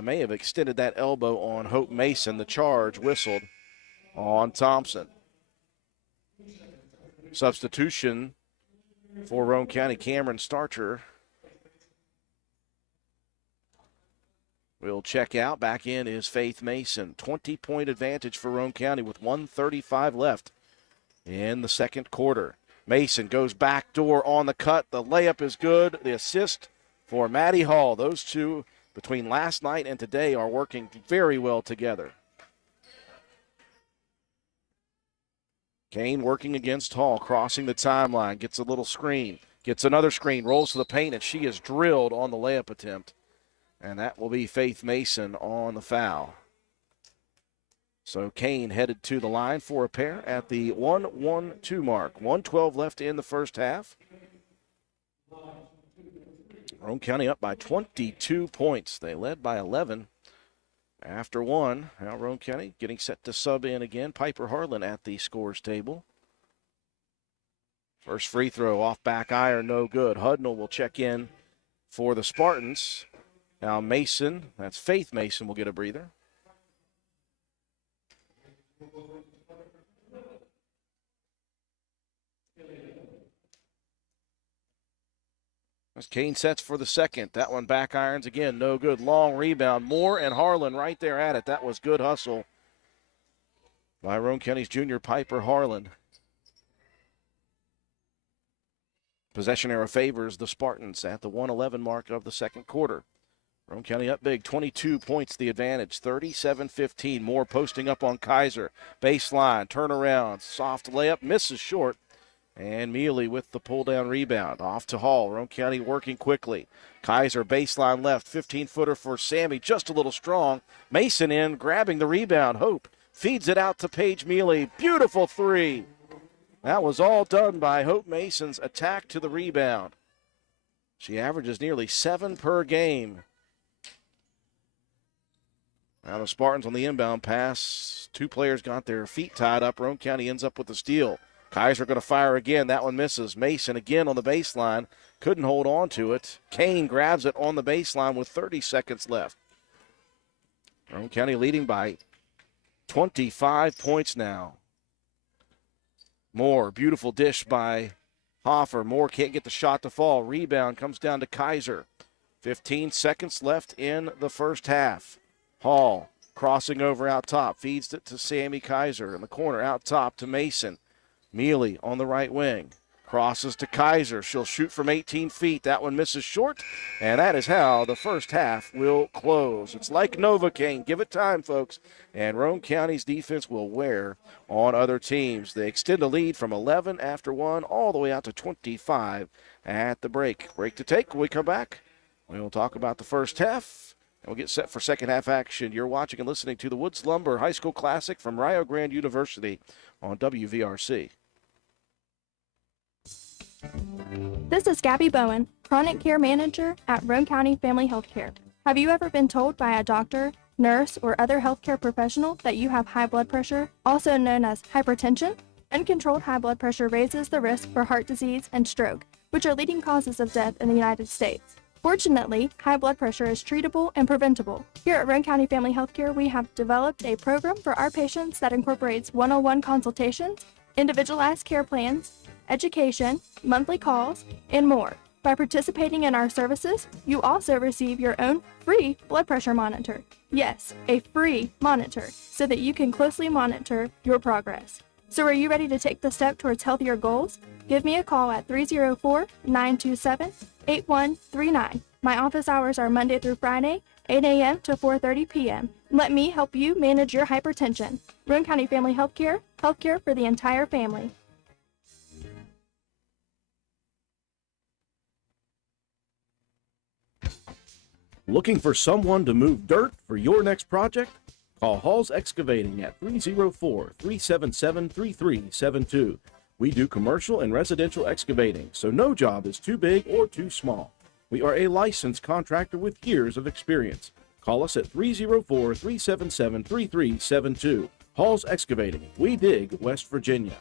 May have extended that elbow on Hope Mason. The charge whistled on Thompson. Substitution for Roane County, Cameron Starcher will check out. Back in is Faith Mason. 20-point advantage for Roane County with 1:35 left in the second quarter. Mason goes backdoor on the cut. The layup is good. The assist for Maddie Hall. Those two between last night and today are working very well together. Kane working against Hall, crossing the timeline, gets a little screen, gets another screen, rolls to the paint, and she is drilled on the layup attempt. And that will be Faith Mason on the foul. So Kane headed to the line for a pair at the 1-1-2 mark. 1:12 left in the first half. Roane County up by 22 points. They led by 11 after 1. Now Roane County getting set to sub in again. Piper Harlan at the scores table. First free throw off back iron, no good. Hudnall will check in for the Spartans. Now Mason, that's Faith Mason, will get a breather. As Kane sets for the second. That one back irons again. No good. Long rebound. Moore and Harlan right there at it. That was good hustle by Roane County's junior Piper Harlan. Possession arrow favors the Spartans at the 1:11 mark of the second quarter. Roane County up big. 22 points the advantage. 37-15. Moore posting up on Kaiser. Baseline. Turnaround. Soft layup. Misses short. And Mealy with the pull-down rebound. Off to Hall. Roane County working quickly. Kaiser baseline left. 15-footer for Sammy. Just a little strong. Mason in, grabbing the rebound. Hope feeds it out to Paige Mealy. Beautiful three. That was all done by Hope Mason's attack to the rebound. She averages nearly 7 per game. Now the Spartans on the inbound pass. 2 players got their feet tied up. Roane County ends up with the steal. Kaiser going to fire again. That one misses. Mason again on the baseline. Couldn't hold on to it. Kane grabs it on the baseline with 30 seconds left. Roane County leading by 25 points now. Moore, beautiful dish by Hoffer. Moore can't get the shot to fall. Rebound comes down to Kaiser. 15 seconds left in the first half. Hall crossing over out top. Feeds it to Sammy Kaiser in the corner out top to Mason. Mealy on the right wing. Crosses to Kaiser. She'll shoot from 18 feet. That one misses short. And that is how the first half will close. It's like Novocaine. Give it time, folks. And Roane County's defense will wear on other teams. They extend a lead from 11 after 1 all the way out to 25 at the break. Break to take. When we come back, we'll talk about the first half. And we'll get set for second half action. You're watching and listening to the Woods Lumber High School Classic from Rio Grande University on WVRC. This is Gabby Bowen, Chronic Care Manager at Roane County Family Healthcare. Have you ever been told by a doctor, nurse, or other healthcare professional that you have high blood pressure, also known as hypertension? Uncontrolled high blood pressure raises the risk for heart disease and stroke, which are leading causes of death in the United States. Fortunately, high blood pressure is treatable and preventable. Here at Roane County Family Healthcare, we have developed a program for our patients that incorporates one-on-one consultations, individualized care plans, education, monthly calls, and more. By participating in our services, you also receive your own free blood pressure monitor. Yes, a free monitor, so that you can closely monitor your progress. So are you ready to take the step towards healthier goals? Give me a call at 304-927-8139. My office hours are Monday through Friday, 8 a.m. to 4:30 p.m. Let me help you manage your hypertension. Roane County Family Healthcare, healthcare for the entire family. Looking for someone to move dirt for your next project? Call Halls Excavating at 304-377-3372. We do commercial and residential excavating, so no job is too big or too small. We are a licensed contractor with years of experience. Call us at 304-377-3372. Halls Excavating. We dig West Virginia.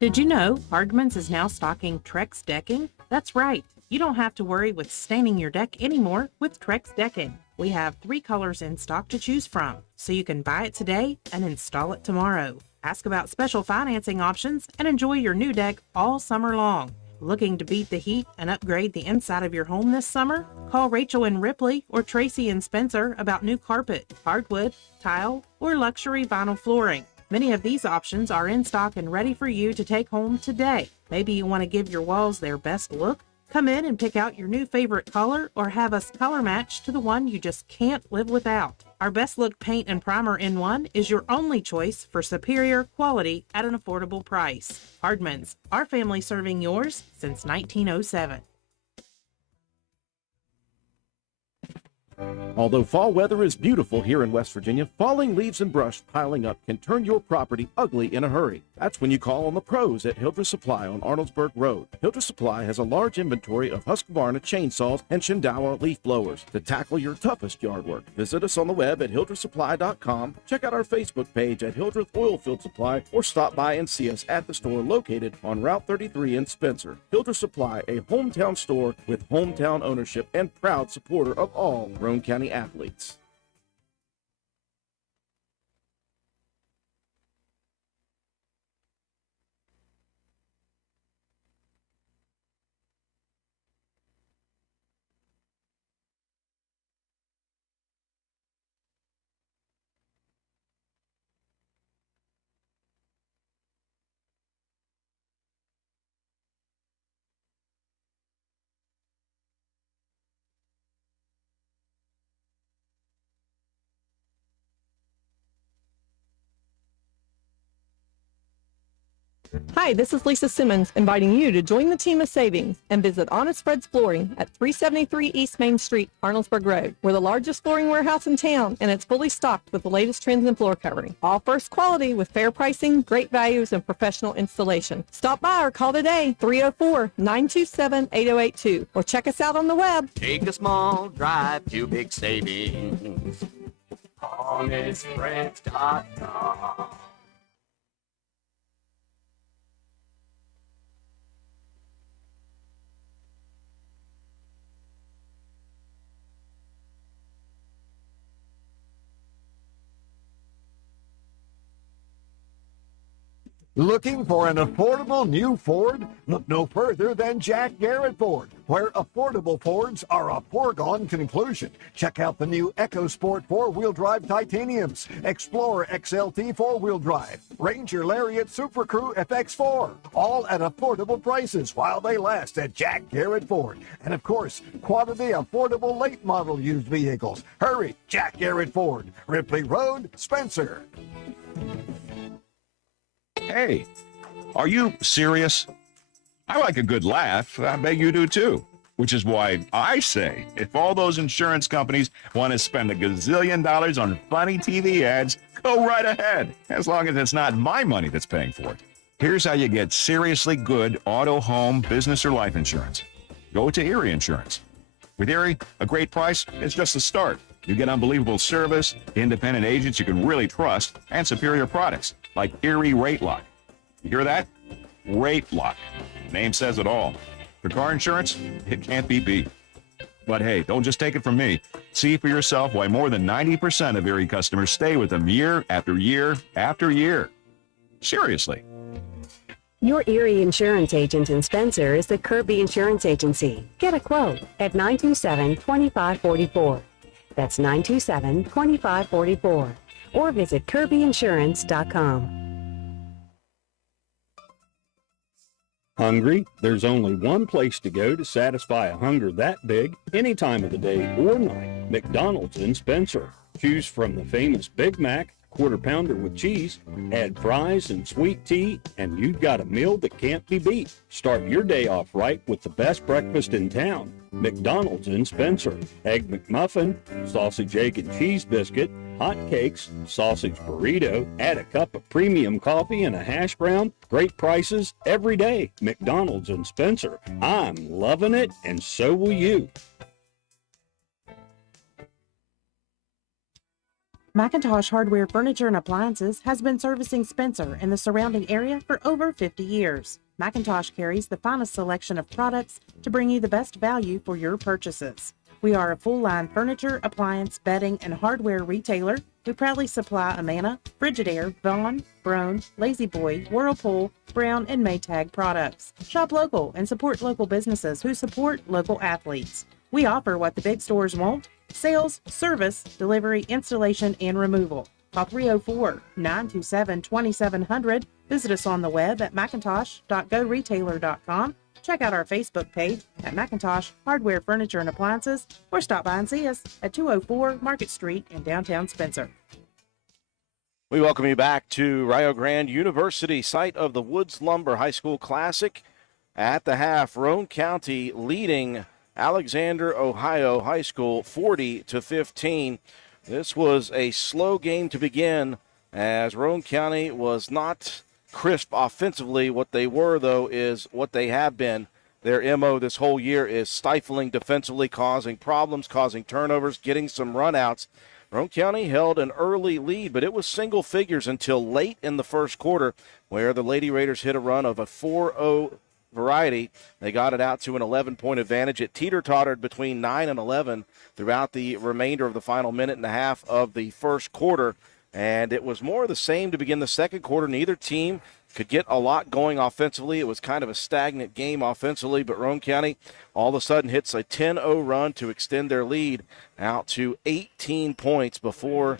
Did you know Hardman's is now stocking Trex decking? That's right. You don't have to worry with staining your deck anymore with Trex decking. We have 3 colors in stock to choose from, so you can buy it today and install it tomorrow. Ask about special financing options and enjoy your new deck all summer long. Looking to beat the heat and upgrade the inside of your home this summer? Call Rachel and Ripley or Tracy and Spencer about new carpet, hardwood, tile, or luxury vinyl flooring. Many of these options are in stock and ready for you to take home today. Maybe you want to give your walls their best look? Come in and pick out your new favorite color or have us color match to the one you just can't live without. Our best look paint and primer in one is your only choice for superior quality at an affordable price. Hardman's, our family serving yours since 1907. Although fall weather is beautiful here in West Virginia, falling leaves and brush piling up can turn your property ugly in a hurry. That's when you call on the pros at Hildreth Supply on Arnoldsburg Road. Hildreth Supply has a large inventory of Husqvarna chainsaws and Shindawa leaf blowers to tackle your toughest yard work. Visit us on the web at hildrethsupply.com, check out our Facebook page at Hildreth Oilfield Supply, or stop by and see us at the store located on Route 33 in Spencer. Hildreth Supply, a hometown store with hometown ownership and proud supporter of all Roane County athletes. Hi, this is Lisa Simmons inviting you to join the team of savings and visit Honest Fred's Flooring at 373 East Main Street, Arnoldsburg Road. We're the largest flooring warehouse in town, and it's fully stocked with the latest trends in floor covering. All first quality with fair pricing, great values, and professional installation. Stop by or call today, 304-927-8082, or check us out on the web. Take a small drive to big savings. HonestFriends.com. Looking for an affordable new Ford? Look no further than Jack Garrett Ford, where affordable Fords are a foregone conclusion. Check out the new EcoSport four-wheel drive Titaniums, Explorer XLT four-wheel drive, Ranger Lariat Super Crew FX4, all at affordable prices while they last at Jack Garrett Ford. And of course, quality affordable late model used vehicles. Hurry, Jack Garrett Ford, Ripley Road, Spencer. Hey, are you serious? I like a good laugh. I bet you do too. Which is why I say, if all those insurance companies want to spend $1 gazillion on funny TV ads, go right ahead, as long as it's not my money that's paying for it. Here's how you get seriously good auto, home, business, or life insurance. Go to Erie Insurance. With Erie, a great price is just a start. You get unbelievable service, independent agents you can really trust, and superior products like Erie Rate Lock. You hear that? Rate Lock. Name says it all. For car insurance, it can't be beat. But hey, don't just take it from me. See for yourself why more than 90% of Erie customers stay with them year after year after year. Seriously. Your Erie insurance agent in Spencer is the Kirby Insurance Agency. Get a quote at 927-2544. That's 927-2544. Or visit KirbyInsurance.com. Hungry? There's only one place to go to satisfy a hunger that big, any time of the day or night. McDonald's in Spencer. Choose from the famous Big Mac, Quarter Pounder with cheese, add fries and sweet tea, and you've got a meal that can't be beat. Start your day off right with the best breakfast in town. McDonald's in Spencer. Egg McMuffin, sausage, egg, and cheese biscuit, hot cakes, sausage burrito, add a cup of premium coffee and a hash brown. Great prices every day. McDonald's in Spencer. I'm loving it, and so will you. McIntosh Hardware Furniture and Appliances has been servicing Spencer and the surrounding area for over 50 years. McIntosh carries the finest selection of products to bring you the best value for your purchases. We are a full-line furniture, appliance, bedding, and hardware retailer. We proudly supply Amana, Frigidaire, Vaughan, Roane, Lazy Boy, Whirlpool, Brown, and Maytag products. Shop local and support local businesses who support local athletes. We offer what the big stores won't: sales, service, delivery, installation, and removal. Call 304-927-2700. Visit us on the web at macintosh.goretailer.com. Check out our Facebook page at McIntosh Hardware Furniture and Appliances, or stop by and see us at 204 Market Street in downtown Spencer. We welcome you back to Rio Grande University, site of the Woods Lumber High School Classic. At the half, Roane County leading Alexander, Ohio High School 40-15. This was a slow game to begin, as Roane County was not crisp offensively. What they were, though, is what they have been. Their MO this whole year is stifling defensively, causing problems, causing turnovers, getting some runouts. Roane County held an early lead, but it was single figures until late in the first quarter, where the Lady Raiders hit a run of a 4-0 variety. They got it out to an 11-point advantage. It teeter-tottered between 9 and 11 throughout the remainder of the final minute and a half of the first quarter, and it was more of the same to begin the second quarter. Neither team could get a lot going offensively. It was kind of a stagnant game offensively, but Roane County all of a sudden hits a 10-0 run to extend their lead out to 18 points before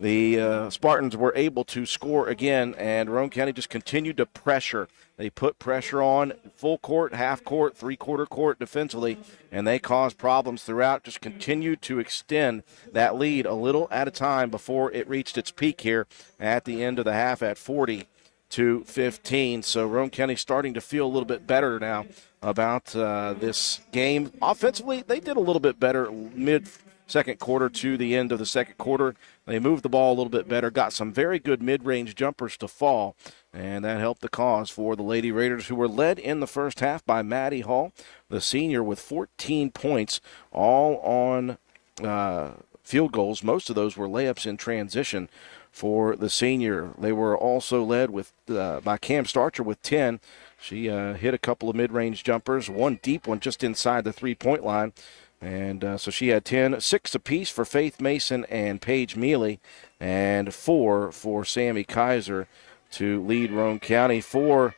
the Spartans were able to score again, and Roane County just continued to pressure. They put pressure on full court, half court, three-quarter court defensively, and they caused problems throughout, just continued to extend that lead a little at a time before it reached its peak here at the end of the half at 40-15. to 15. So Roane County starting to feel a little bit better now about this game. Offensively, they did a little bit better mid-second quarter to the end of the second quarter. They moved the ball a little bit better, got some very good mid-range jumpers to fall, and that helped the cause for the Lady Raiders, who were led in the first half by Maddie Hall, the senior, with 14 points, all on field goals. Most of those were layups in transition for the senior. They were also led with by Cam Starcher with 10. She hit a couple of mid-range jumpers, one deep one just inside the three-point line. And so she had 10, 6 apiece for Faith Mason and Paige Mealy, and 4 for Sammy Kaiser to lead Roane County. For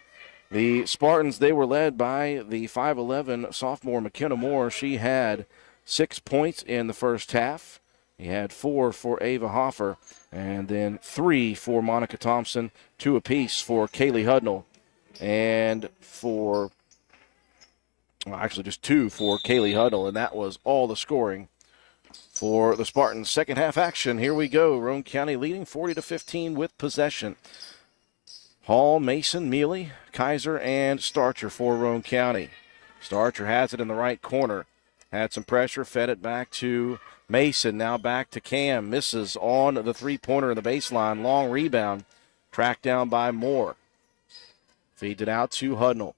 the Spartans, they were led by the 5'11 sophomore McKenna Moore. She had 6 points in the first half. He had 4 for Ava Hoffer, and then 3 for Monica Thompson, 2 apiece for Kaylee Hudnall, and actually just 2 for Kaylee Hudnall, and that was all the scoring for the Spartans. Second half action, here we go. Roane County leading 40-15 with possession. Hall, Mason, Mealy, Kaiser, and Starcher for Roane County. Starcher has it in the right corner. Had some pressure, fed it back to Mason, now back to Cam. Misses on the three-pointer in the baseline. Long rebound, tracked down by Moore. Feeds it out to Hudnall.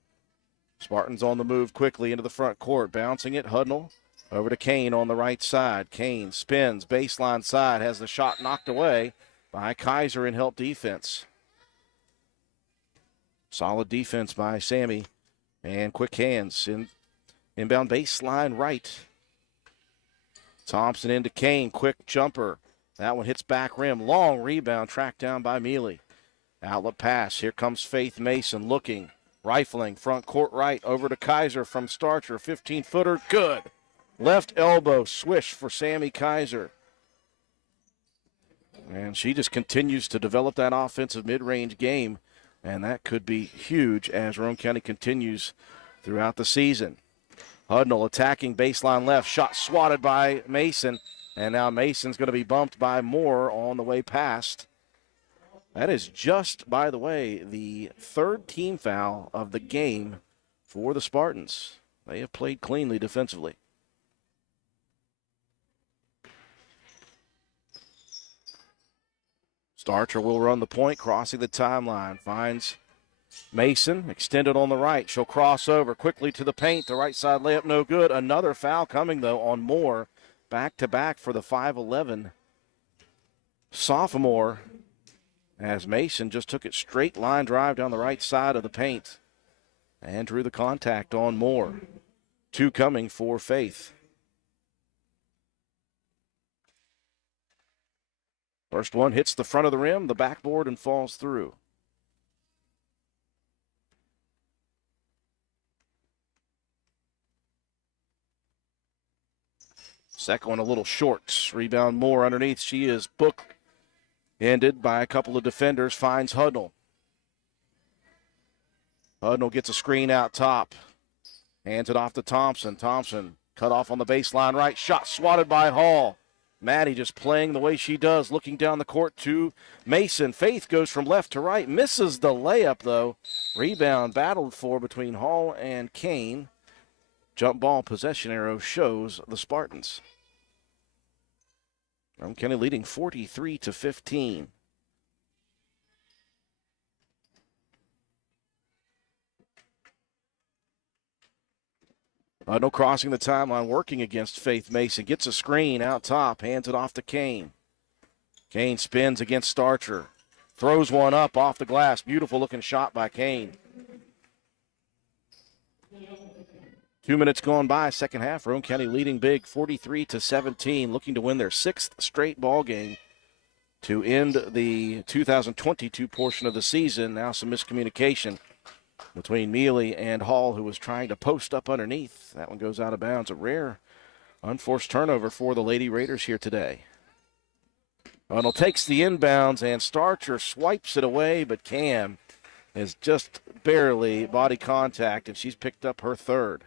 Spartans on the move quickly into the front court. Bouncing it, Hudnall over to Kane on the right side. Kane spins, baseline side, has the shot knocked away by Kaiser in help defense. Solid defense by Sammy, and quick hands inbound baseline right. Thompson into Kane, quick jumper. That one hits back rim. Long rebound, tracked down by Mealy. Outlet pass. Here comes Faith Mason looking, rifling, front court right, over to Kaiser from Starcher. 15-footer, good. Left elbow swish for Sammy Kaiser. And she just continues to develop that offensive mid-range game, and that could be huge as Roane County continues throughout the season. Hudnall attacking baseline left, shot swatted by Mason, and now Mason's going to be bumped by Moore on the way past. That is just, by the way, the third team foul of the game for the Spartans. They have played cleanly defensively. Starcher will run the point, crossing the timeline. Finds Mason, extended on the right. She'll cross over quickly to the paint. The right side layup, no good. Another foul coming, though, on Moore. Back-to-back for the 5'11 sophomore, as Mason just took it straight line drive down the right side of the paint and drew the contact on Moore. 2 coming for Faith. First one hits the front of the rim, the backboard, and falls through. Second one a little short. Rebound Moore underneath. She is book-ended by a couple of defenders. Finds Hudnall. Hudnall gets a screen out top. Hands it off to Thompson. Thompson cut off on the baseline right. Shot swatted by Hall. Maddie just playing the way she does, looking down the court to Mason. Faith goes from left to right. Misses the layup, though. Rebound battled for between Hall and Kane. Jump ball possession arrow shows the Spartans. Roane County leading 43-15. No crossing the timeline, working against Faith Mason. Gets a screen out top, hands it off to Kane. Kane spins against Starcher. Throws one up off the glass. Beautiful looking shot by Kane. 2 minutes gone by, second half. Roane County leading big, 43-17, looking to win their 6th straight ball game to end the 2022 portion of the season. Now some miscommunication between Mealy and Hall, who was trying to post up underneath. That one goes out of bounds. A rare unforced turnover for the Lady Raiders here today. Arnold takes the inbounds, and Starcher swipes it away, but Cam is just barely body contact, and she's picked up her 3rd.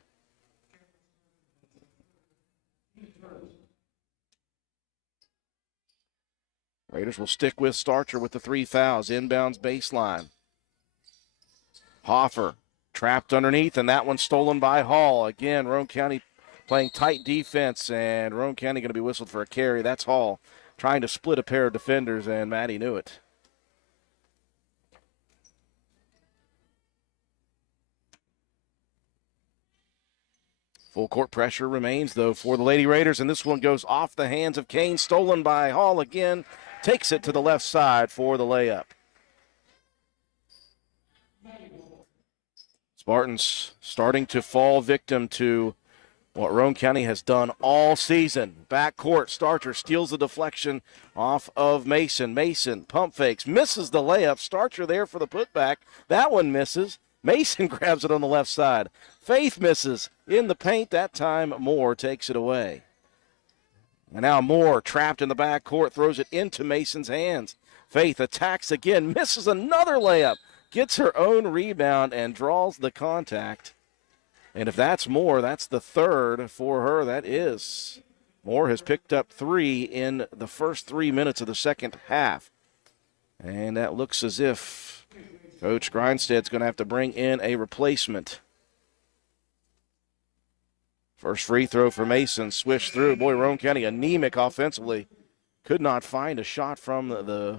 Raiders will stick with Starcher with the 3 fouls. Inbounds baseline. Hoffer trapped underneath, and that one stolen by Hall. Again, Roane County playing tight defense, and Roane County going to be whistled for a carry. That's Hall trying to split a pair of defenders, and Maddie knew it. Full court pressure remains, though, for the Lady Raiders, and this one goes off the hands of Kane, stolen by Hall again. Takes it to the left side for the layup. Spartans starting to fall victim to what Roane County has done all season. Backcourt, Starcher steals the deflection off of Mason. Mason pump fakes, misses the layup. Starcher there for the putback. That one misses. Mason grabs it on the left side. Faith misses in the paint. That time Moore takes it away. And now Moore trapped in the backcourt, throws it into Mason's hands. Faith attacks again, misses another layup, gets her own rebound and draws the contact. And if that's Moore, that's the third for her. That is. Moore has picked up 3 in the first 3 minutes of the second half. And that looks as if Coach Grindsted's going to have to bring in a replacement. First free throw for Mason, swish through. Boy, Roane County anemic offensively. Could not find a shot from the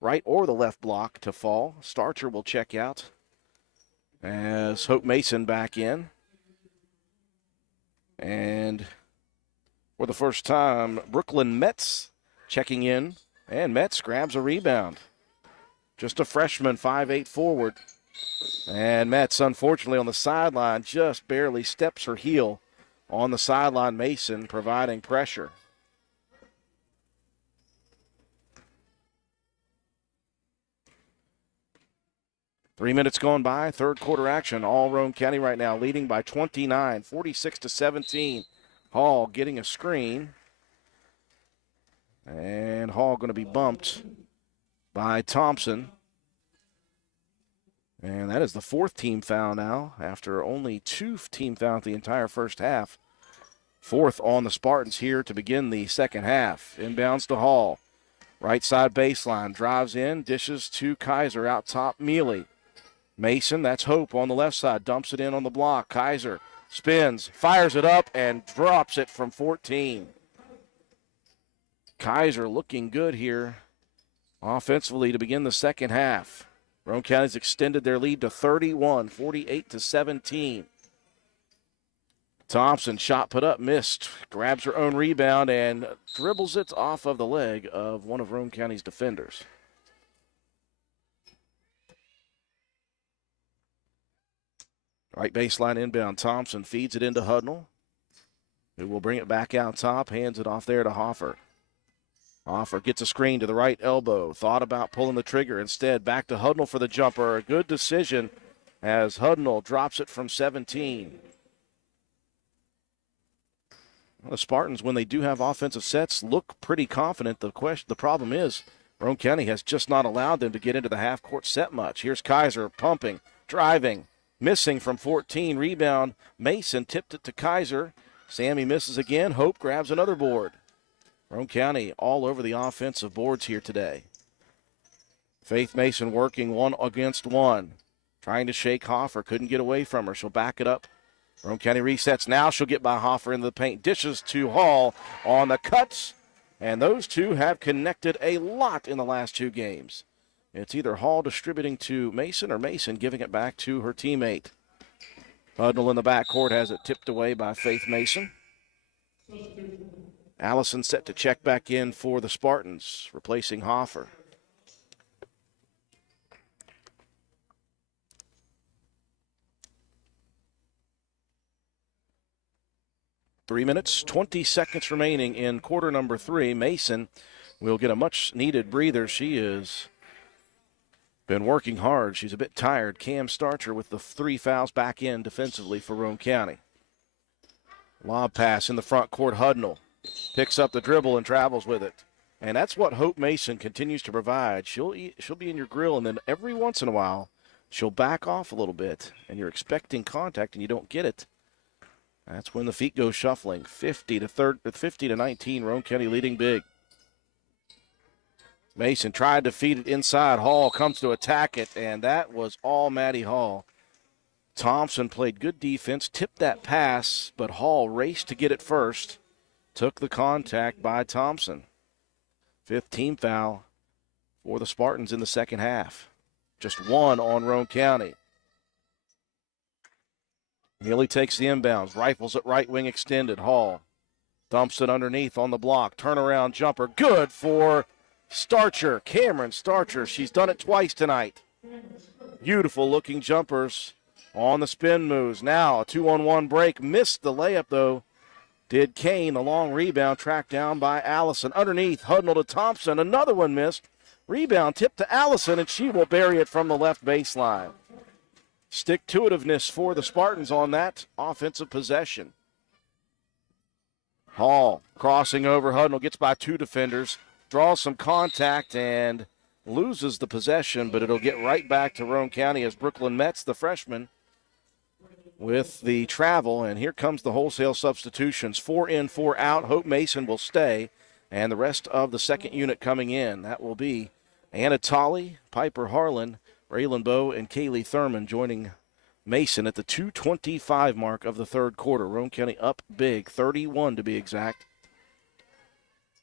right or the left block to fall. Starcher will check out as Hope Mason back in. And for the first time, Brooklyn Metz checking in, and Metz grabs a rebound. Just a freshman, 5'8" forward. And Metz, unfortunately, on the sideline, just barely steps her heel on the sideline. Mason providing pressure. Three minutes gone by, third quarter action. All Roane County right now leading by 29, 46-17. Hall getting a screen. And Hall going to be bumped by Thompson. And that is the 4th team foul now after only 2 team fouls the entire first half. 4th on the Spartans here to begin the second half. Inbounds to Hall. Right side baseline, drives in, dishes to Kaiser out top, Mealy. Mason, that's Hope on the left side, dumps it in on the block. Kaiser spins, fires it up, and drops it from 14. Kaiser looking good here offensively to begin the second half. Roane County's extended their lead to 31, 48-17. Thompson, shot put up, missed. Grabs her own rebound and dribbles it off of the leg of one of Roane County's defenders. Right baseline inbound. Thompson feeds it into Hudnall, who will bring it back out top, hands it off there to Hoffer. Hoffer gets a screen to the right elbow. Thought about pulling the trigger. Instead, back to Hudnall for the jumper. A good decision as Hudnall drops it from 17. Well, the Spartans, when they do have offensive sets, look pretty confident. The problem is Roane County has just not allowed them to get into the half-court set much. Here's Kaiser pumping, driving, missing from 14. Rebound, Mason tipped it to Kaiser. Sammy misses again. Hope grabs another board. Roane County all over the offensive boards here today. Faith Mason working 1-against-1. Trying to shake Hoffer. Couldn't get away from her. She'll back it up. Roane County resets now. She'll get by Hoffer into the paint. Dishes to Hall on the cuts. And those two have connected a lot in the last 2 games. It's either Hall distributing to Mason or Mason giving it back to her teammate. Hudnall in the backcourt has it tipped away by Faith Mason. Allison set to check back in for the Spartans, replacing Hoffer. Three minutes, 20 seconds remaining in quarter number 3. Mason will get a much-needed breather. She has been working hard. She's a bit tired. Cam Starcher with the 3 fouls back in defensively for Roane County. Lob pass in the front court. Hudnall picks up the dribble and travels with it. And that's what Hope Mason continues to provide. She'll be in your grill, and then every once in a while, she'll back off a little bit, and you're expecting contact, and you don't get it. That's when the feet go shuffling. 50-19, Roane County leading big. Mason tried to feed it inside. Hall comes to attack it, and that was all Maddie Hall. Thompson played good defense, tipped that pass, but Hall raced to get it first. Took the contact by Thompson. 5th team foul for the Spartans in the second half. Just one on Roane County. Neely takes the inbounds, rifles at right wing extended. Hall dumps it underneath on the block. Turnaround jumper, good for Starcher, Cameron Starcher. She's done it twice tonight. Beautiful looking jumpers on the spin moves. Now a 2-on-1 break. Missed the layup though. Did Kane. A long rebound tracked down by Allison. Underneath, Hudnall to Thompson. Another one missed. Rebound tipped to Allison, and she will bury it from the left baseline. Stick-to-itiveness for the Spartans on that offensive possession. Hall crossing over. Hudnall gets by 2 defenders. Draws some contact and loses the possession, but it'll get right back to Roane County as Brooklyn Metz, the freshman, with the travel. And here comes the wholesale substitutions. 4 in, 4 out. Hope Mason will stay, and the rest of the second unit coming in. That will be Anna Tolley, Piper Harlan, Braylon Bowe, and Kaylee Thurman joining Mason at the 2:25 mark of the third quarter. Roane County up big, 31 to be exact.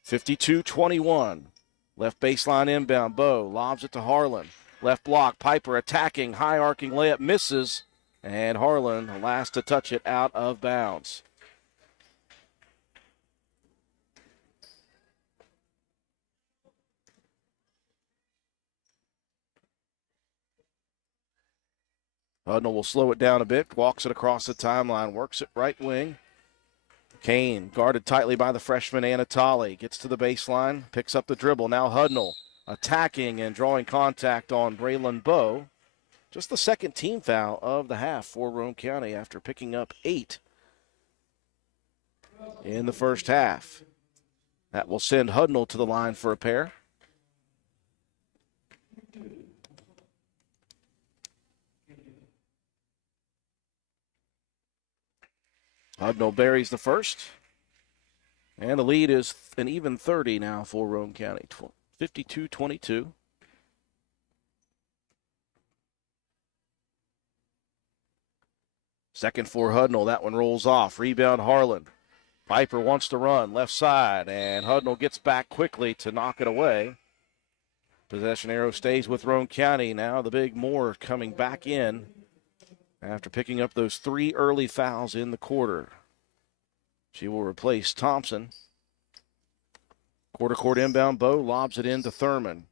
52-21. Left baseline inbound. Bowe lobs it to Harlan. Left block. Piper attacking. High arcing layup misses. And Harlan last to touch it out of bounds. Hudnall will slow it down a bit. Walks it across the timeline. Works it right wing. Kane guarded tightly by the freshman Anatoli. Gets to the baseline. Picks up the dribble. Now Hudnall attacking and drawing contact on Braylon Bowe. Just the second team foul of the half for Roane County after picking up 8 in the first half. That will send Hudnall to the line for a pair. Hudnall buries the first. And the lead is an even 30 now for Roane County, 52-22. Second for Hudnall. That one rolls off. Rebound Harlan. Piper wants to run left side, and Hudnall gets back quickly to knock it away. Possession arrow stays with Roane County. Now the big Moore coming back in after picking up those 3 early fouls in the quarter. She will replace Thompson. Quarter court inbound. Bowe lobs it into Thurman.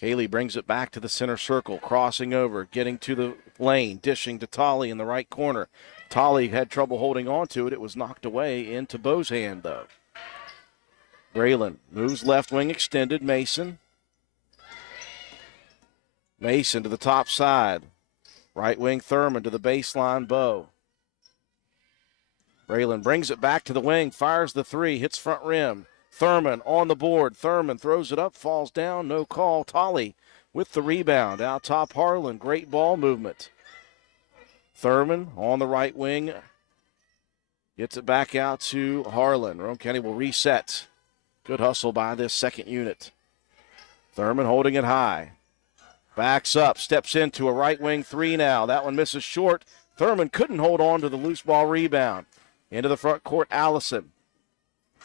Kaylee brings it back to the center circle, crossing over, getting to the lane, dishing to Tolley in the right corner. Tolley had trouble holding on to it. It was knocked away into Bowe's hand, though. Braylon moves left wing extended. Mason. Mason to the top side. Right wing Thurman to the baseline. Bowe. Braylon brings it back to the wing, fires the 3, hits front rim. Thurman on the board. Thurman throws it up, falls down, no call. Tolley with the rebound. Out top Harlan, great ball movement. Thurman on the right wing. Gets it back out to Harlan. Roane County will reset. Good hustle by this second unit. Thurman holding it high. Backs up, steps into a right wing 3 now. That one misses short. Thurman couldn't hold on to the loose ball rebound. Into the front court, Allison.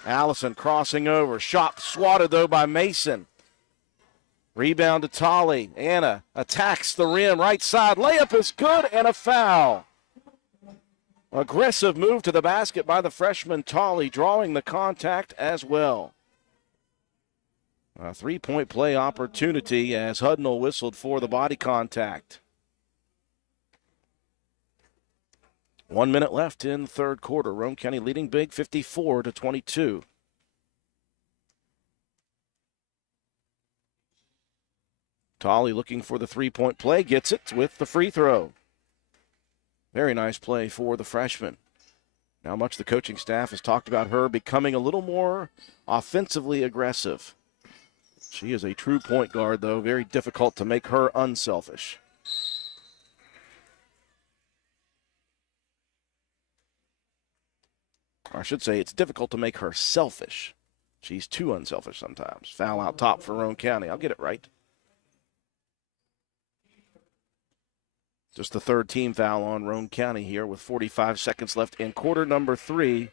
Allison crossing over. Shot swatted, though, by Mason. Rebound to Tolley. Anna attacks the rim. Right side. Layup is good and a foul. Aggressive move to the basket by the freshman Tolley, drawing the contact as well. A 3-point play opportunity as Hudnall whistled for the body contact. 1 minute left in the third quarter. Roane County leading big, 54-22. Tolley looking for the 3-point play, gets it with the free throw. Very nice play for the freshman. How much the coaching staff has talked about her becoming a little more offensively aggressive. She is a true point guard, though. Very difficult to make her unselfish. Or I should say it's difficult to make her selfish. She's too unselfish sometimes. Foul out top for Roane County. I'll get it right. Just the third team foul on Roane County here with 45 seconds left in quarter number 3.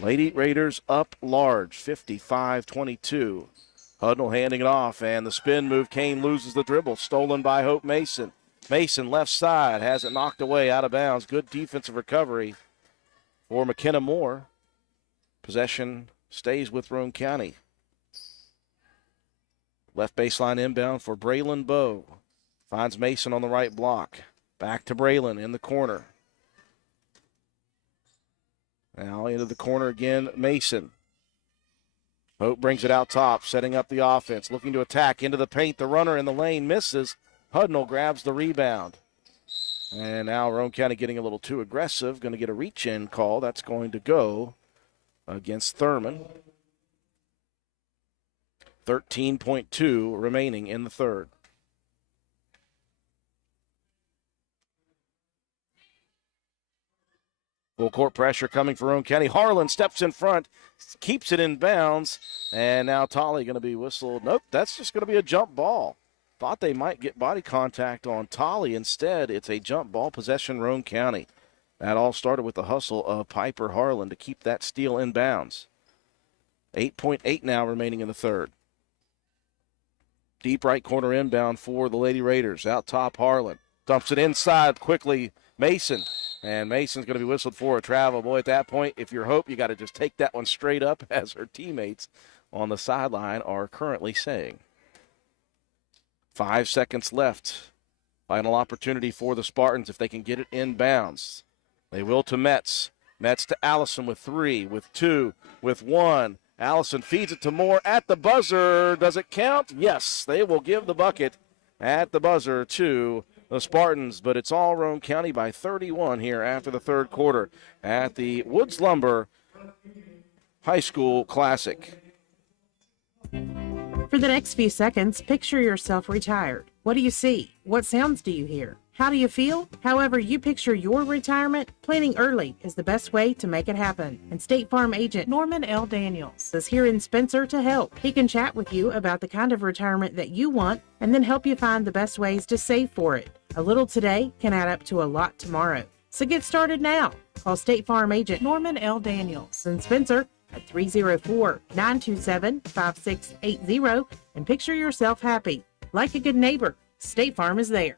Lady Raiders up large, 55-22. Hudnall handing it off, and the spin move. Kane loses the dribble, stolen by Hope Mason. Mason left side, has it knocked away out of bounds. Good defensive recovery for McKenna Moore. Possession stays with Roane County. Left baseline inbound for Braylon Bowe. Finds Mason on the right block. Back to Braylon in the corner. Now into the corner again, Mason. Hope brings it out top, setting up the offense, looking to attack into the paint. The runner in the lane misses. Hudnall grabs the rebound. And now Roane County getting a little too aggressive, going to get a reach-in call. That's going to go against Thurman. 13.2 remaining in the third. Full court pressure coming for Roane County. Harlan steps in front, keeps it in bounds, and now Tolley going to be whistled. Nope, that's just going to be a jump ball. Thought they might get body contact on Tolley. Instead, it's a jump ball possession, Roane County. That all started with the hustle of Piper Harlan to keep that steal in bounds. 8.8 now remaining in the third. Deep right corner inbound for the Lady Raiders. Out top, Harlan. Dumps it inside quickly, Mason. And Mason's going to be whistled for a travel. Boy, at that point, if you're Hope, you got to just take that one straight up, as her teammates on the sideline are currently saying. 5 seconds left. Final opportunity for the Spartans if they can get it in bounds. They will to Metz. Metz to Allison with 3, with 2, with 1. Allison feeds it to Moore at the buzzer. Does it count? Yes, they will give the bucket at the buzzer to the Spartans, but it's all Roane County by 31 here after the third quarter at the Woods Lumber High School Classic. For the next few seconds, picture yourself retired. What do you see? What sounds do you hear? How do you feel? However you picture your retirement, planning early is the best way to make it happen. And State Farm agent Norman L. Daniels is here in Spencer to help. He can chat with you about the kind of retirement that you want and then help you find the best ways to save for it. A little today can add up to a lot tomorrow. So get started now. Call State Farm agent Norman L. Daniels in Spencer at 304-927-5680 and picture yourself happy. Like a good neighbor, State Farm is there.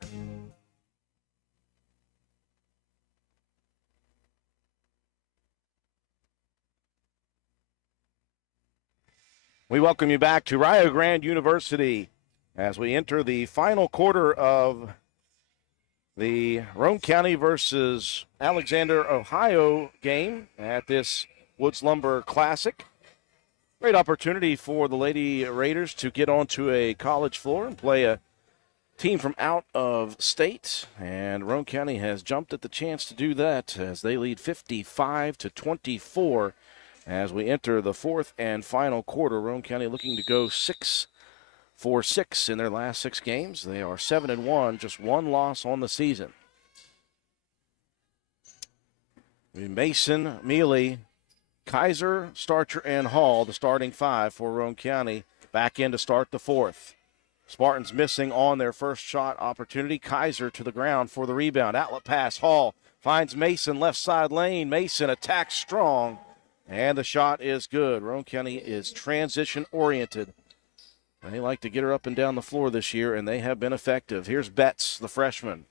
We welcome you back to Rio Grande University as we enter the final quarter of the Roane County versus Alexander, Ohio game at this Woods Lumber Classic. Great opportunity for the Lady Raiders to get onto a college floor and play a team from out of state. And Roane County has jumped at the chance to do that as they lead 55-24. As we enter the fourth and final quarter, Roane County looking to go 6-for-6 in their last 6 games. They are 7-1, just 1 loss on the season. Mason, Mealy, Kaiser, Starcher, and Hall, the starting 5 for Roane County, back in to start the fourth. Spartans missing on their first shot opportunity. Kaiser to the ground for the rebound. Outlet pass, Hall finds Mason, left side lane. Mason attacks strong. And the shot is good. Roane County is transition-oriented. They like to get her up and down the floor this year, and they have been effective. Here's Metz, the freshman.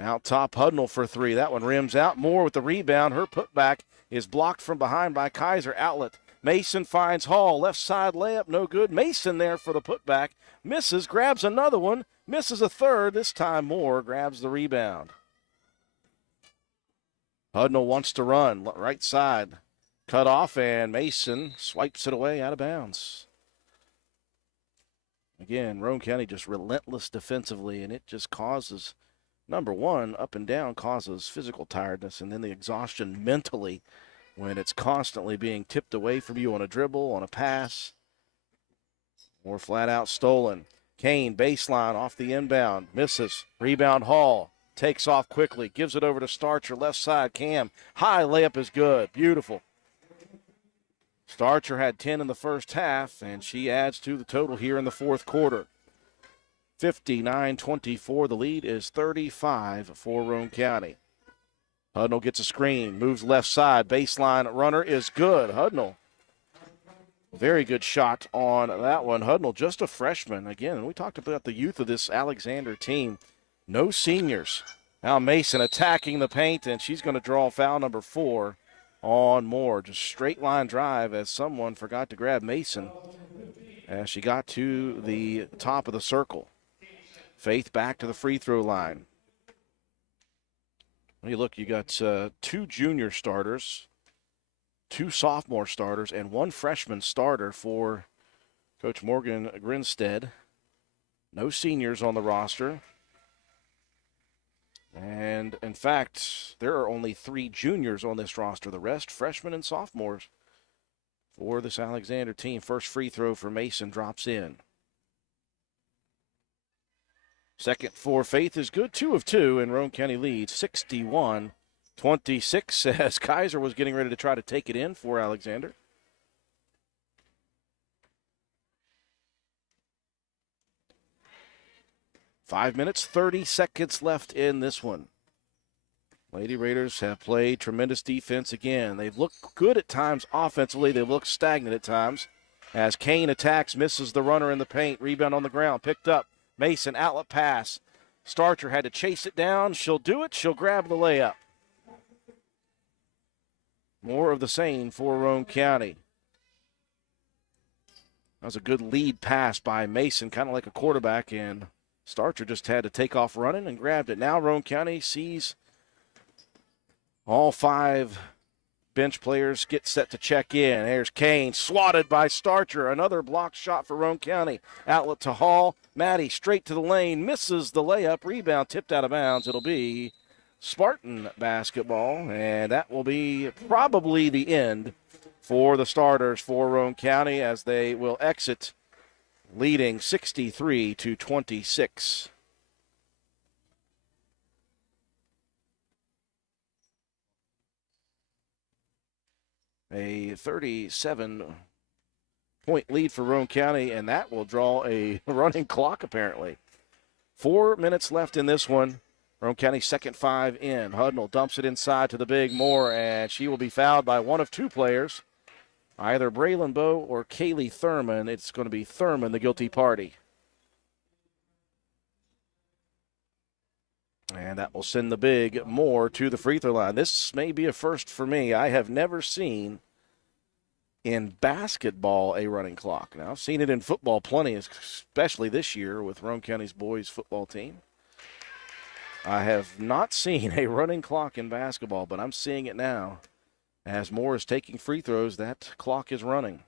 Out top, Hudnall for 3. That one rims out. Moore with the rebound. Her putback is blocked from behind by Kaiser. Outlet. Mason finds Hall. Left side layup, no good. Mason there for the putback. Misses, grabs another one. Misses a third. This time Moore grabs the rebound. Hudnall wants to run, right side, cut off, and Mason swipes it away out of bounds. Again, Roane County just relentless defensively, and it just causes, number one, up and down causes physical tiredness, and then the exhaustion mentally when it's constantly being tipped away from you on a dribble, on a pass, or flat out stolen. Kane, baseline off the inbound, misses, rebound Hall. takes off quickly, gives it over to Starcher, left side. Cam, high layup is good. Beautiful. Starcher had 10 in the first half, and she adds to the total here in the fourth quarter. 59-24. The lead is 35 for Roane County. Hudnall gets a screen, moves left side. Baseline runner is good. Hudnall, very good shot on that one. Hudnall, just a freshman. Again, we talked about the youth of this Alexander team. No seniors. Now Mason attacking the paint, and she's going to draw foul number 4 on Moore. Just straight line drive as someone forgot to grab Mason as she got to the top of the circle. Faith back to the free throw line. Hey, look, you got 2 junior starters, 2 sophomore starters, and 1 freshman starter for Coach Morgan Grinstead. No seniors on the roster. And, in fact, there are only 3 juniors on this roster. The rest, freshmen and sophomores for this Alexander team. First free throw for Mason drops in. Second for Faith is good, 2 of 2, and Roane County leads 61-26 as Kaiser was getting ready to try to take it in for Alexander. Five minutes, 30 seconds left in this one. Lady Raiders have played tremendous defense again. They've looked good at times offensively. They've looked stagnant at times. As Kane attacks, misses the runner in the paint. Rebound on the ground, picked up. Mason, outlet pass. Starcher had to chase it down. She'll do it. She'll grab the layup. More of the same for Roane County. That was a good lead pass by Mason, kind of like a quarterback, and Starcher just had to take off running and grabbed it. Now Roane County sees all 5 bench players get set to check in. There's Kane, swatted by Starcher. Another block shot for Roane County. Outlet to Hall. Maddie straight to the lane, misses the layup. Rebound tipped out of bounds. It'll be Spartan basketball, and that will be probably the end for the starters for Roane County as they will exit leading 63-26. A 37-point lead for Roane County, and that will draw a running clock apparently. 4 minutes left in this one. Roane County second 5 in. Hudnall dumps it inside to the big Moore, and she will be fouled by one of 2 players, either Braylon Bowe or Kaylee Thurman. It's going to be Thurman, the guilty party. And that will send the big Moore to the free throw line. This may be a first for me. I have never seen in basketball a running clock. Now, I've seen it in football plenty, especially this year with Roane County's boys football team. I have not seen a running clock in basketball, but I'm seeing it now. As Moore is taking free throws, that clock is running.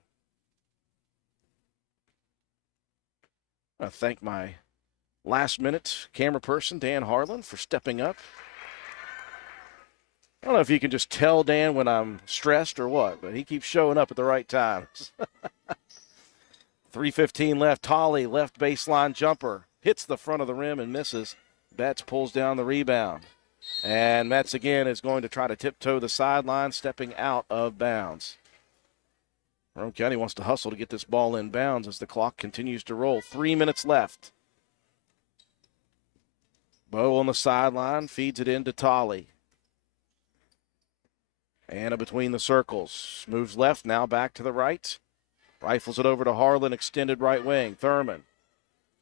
I thank my last-minute camera person, Dan Harlan, for stepping up. I don't know if you can just tell Dan when I'm stressed or what, but he keeps showing up at the right times. 3:15 left. Tolley, left baseline jumper. Hits the front of the rim and misses. Betts pulls down the rebound. And Metz again is going to try to tiptoe the sideline, stepping out of bounds. Roane County wants to hustle to get this ball in bounds as the clock continues to roll. 3 minutes left. Bowe on the sideline, feeds it into Tolley. Anna between the circles. Moves left, now back to the right. Rifles it over to Harlan, extended right wing. Thurman.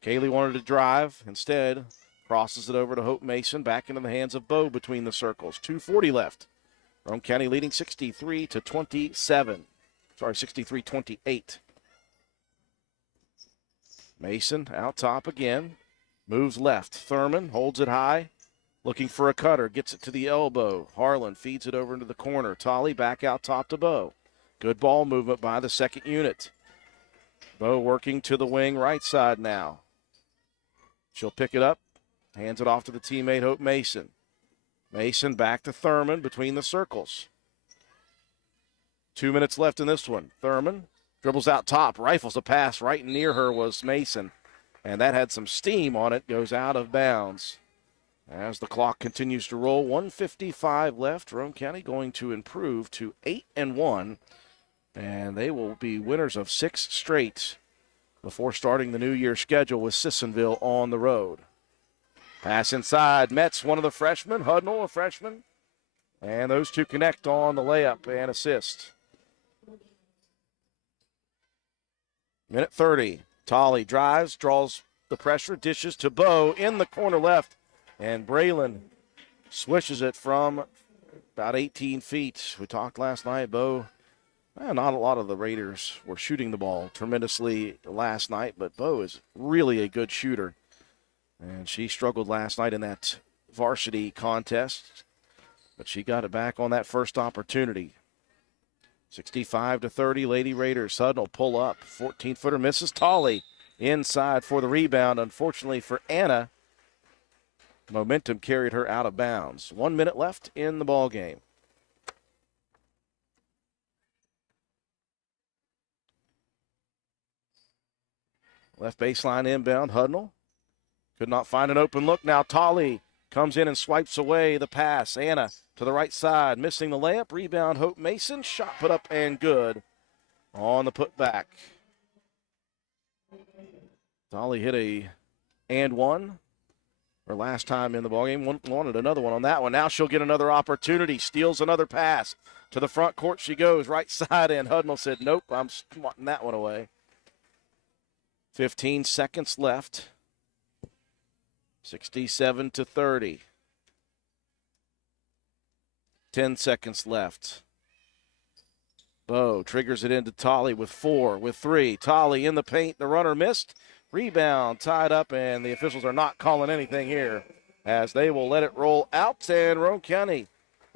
Kaylee wanted to drive. Instead, crosses it over to Hope Mason. Back into the hands of Bowe between the circles. 2:40 left. Roane County leading 63-27. 63-28. Mason out top again. Moves left. Thurman holds it high. Looking for a cutter. Gets it to the elbow. Harlan feeds it over into the corner. Tolley back out top to Bowe. Good ball movement by the second unit. Bowe working to the wing right side now. She'll pick it up. Hands it off to the teammate Hope Mason. Mason back to Thurman between the circles. 2 minutes left in this one. Thurman dribbles out top. Rifles a pass. Right near her was Mason. And that had some steam on it. Goes out of bounds. As the clock continues to roll, 1:55 left. Roane County going to improve to 8-1, and they will be winners of 6 straight before starting the New Year schedule with Sissonville on the road. Pass inside. Metz, one of the freshmen. Hudnall, a freshman. And those two connect on the layup and assist. Minute 30. Tolley drives, draws the pressure, dishes to Bowe in the corner left. And Braylon swishes it from about 18 feet. We talked last night, Bowe. Not a lot of the Raiders were shooting the ball tremendously last night, but Bowe is really a good shooter. And she struggled last night in that varsity contest, but she got it back on that first opportunity. 65-30, Lady Raiders. Sudden will pull up. 14-footer misses. Tolley inside for the rebound. Unfortunately for Anna, momentum carried her out of bounds. 1 minute left in the ball game. Left baseline inbound. Hudnall could not find an open look. Now Tolley comes in and swipes away the pass. Anna to the right side, missing the layup. Rebound, Hope Mason. Shot put up and good on the putback. Tolley hit a and one. Her last time in the ballgame, wanted another one on that one. Now she'll get another opportunity. Steals another pass. To the front court she goes, right side, and Hudnall said, nope, I'm swatting that one away. 15 seconds left. 67-30. 10 seconds left. Bowe triggers it into Tolley with 4, with 3. Tolley in the paint. The runner missed. Rebound tied up, and the officials are not calling anything here as they will let it roll out. And Roane County,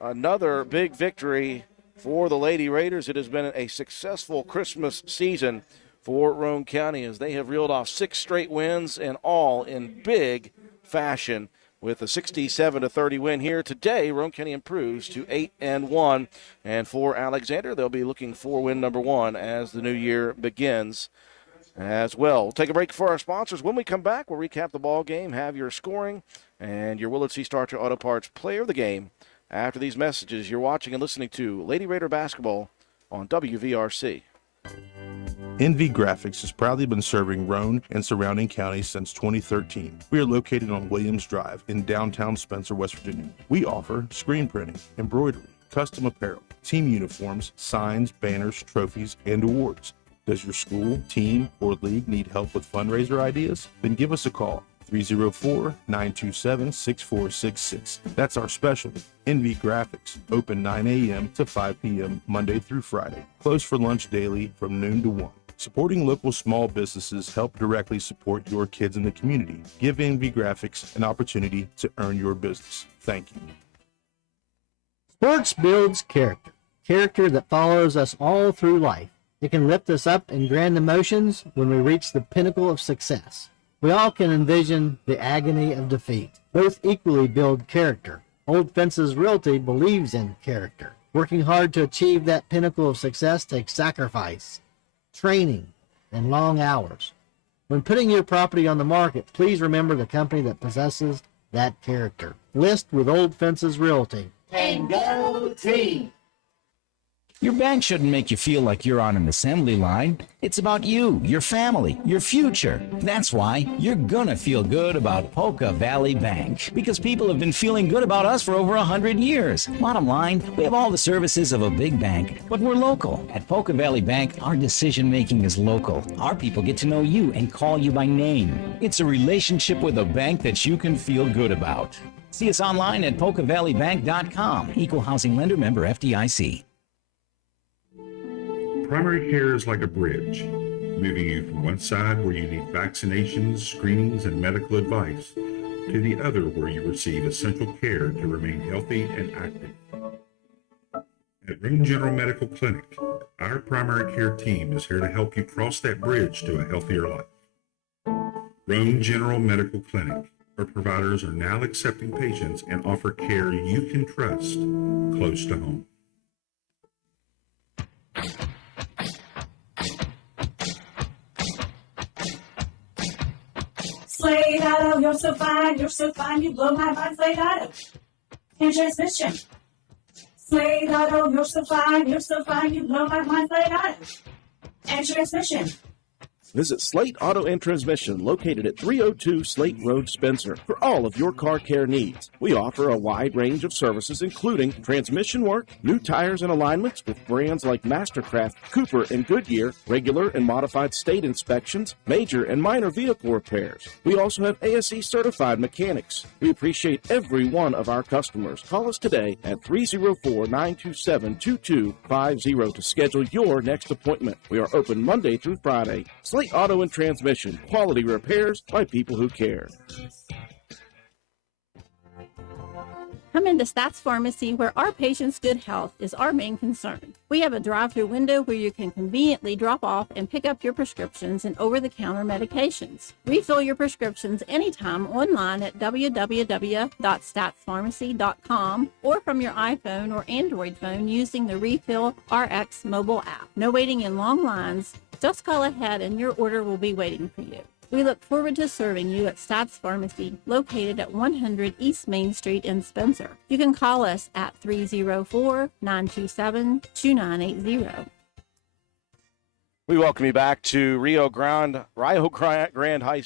another big victory for the Lady Raiders. It has been a successful Christmas season for Roane County as they have reeled off 6 straight wins, and all in big fashion. With a 67-30 win here today, Roane County improves to 8-1. And for Alexander, they'll be looking for win number 1 as the new year begins as well. We'll take a break for our sponsors. When we come back, we'll recap the ball game, have your scoring, and your Willard C. Starcher Auto Parts player of the game. After these messages, you're watching and listening to Lady Raider Basketball on WVRC. NV Graphics has proudly been serving Roane and surrounding counties since 2013. We are located on Williams Drive in downtown Spencer, West Virginia. We offer screen printing, embroidery, custom apparel, team uniforms, signs, banners, trophies, and awards. Does your school, team, or league need help with fundraiser ideas? Then give us a call. 304-927-6466. That's our specialty. NV Graphics. Open 9 a.m. to 5 p.m. Monday through Friday. Closed for lunch daily from noon to 1. Supporting local small businesses help directly support your kids in the community. Give NV Graphics an opportunity to earn your business. Thank you. Sports builds character. Character that follows us all through life. It can lift us up in grand emotions when we reach the pinnacle of success. We all can envision the agony of defeat. Both equally build character. Old Fences Realty believes in character. Working hard to achieve that pinnacle of success takes sacrifice, training, and long hours. When putting your property on the market, please remember the company that possesses that character. List with Old Fences Realty. And go team! Your bank shouldn't make you feel like you're on an assembly line. It's about you, your family, your future. That's why you're gonna feel good about Polka Valley Bank, because people have been feeling good about us for over 100 years. Bottom line, we have all the services of a big bank, but we're local. At Polka Valley Bank, our decision-making is local. Our people get to know you and call you by name. It's a relationship with a bank that you can feel good about. See us online at polkavalleybank.com. Equal housing lender, member FDIC. Primary care is like a bridge, moving you from one side where you need vaccinations, screenings, and medical advice to the other where you receive essential care to remain healthy and active. At Roane General Medical Clinic, our primary care team is here to help you cross that bridge to a healthier life. Roane General Medical Clinic, our providers are now accepting patients and offer care you can trust close to home. Slade Auto you're so fine, you blow my mind, Slate Auto. And transmission. Slate Auto, you're so fine, you blow my mind, Slate Auto. And transmission. Visit Slate Auto and Transmission, located at 302 Slate Road, Spencer, for all of your car care needs. We offer a wide range of services, including transmission work, new tires and alignments with brands like Mastercraft, Cooper, and Goodyear, regular and modified state inspections, major and minor vehicle repairs. We also have ASE certified mechanics. We appreciate every one of our customers. Call us today at 304-927-2250 to schedule your next appointment. We are open Monday through Friday. Slate Auto and Transmission, quality repairs by people who care. Come into Stats Pharmacy, where our patients' good health is our main concern. We have a drive-through window where you can conveniently drop off and pick up your prescriptions and over-the-counter medications. Refill your prescriptions anytime online at www.statspharmacy.com or from your iPhone or Android phone using the Refill RX mobile app. No waiting in long lines. Just call ahead and your order will be waiting for you. We look forward to serving you at Stats Pharmacy, located at 100 East Main Street in Spencer. You can call us at 304-927-2980. We welcome you back to Rio Grande High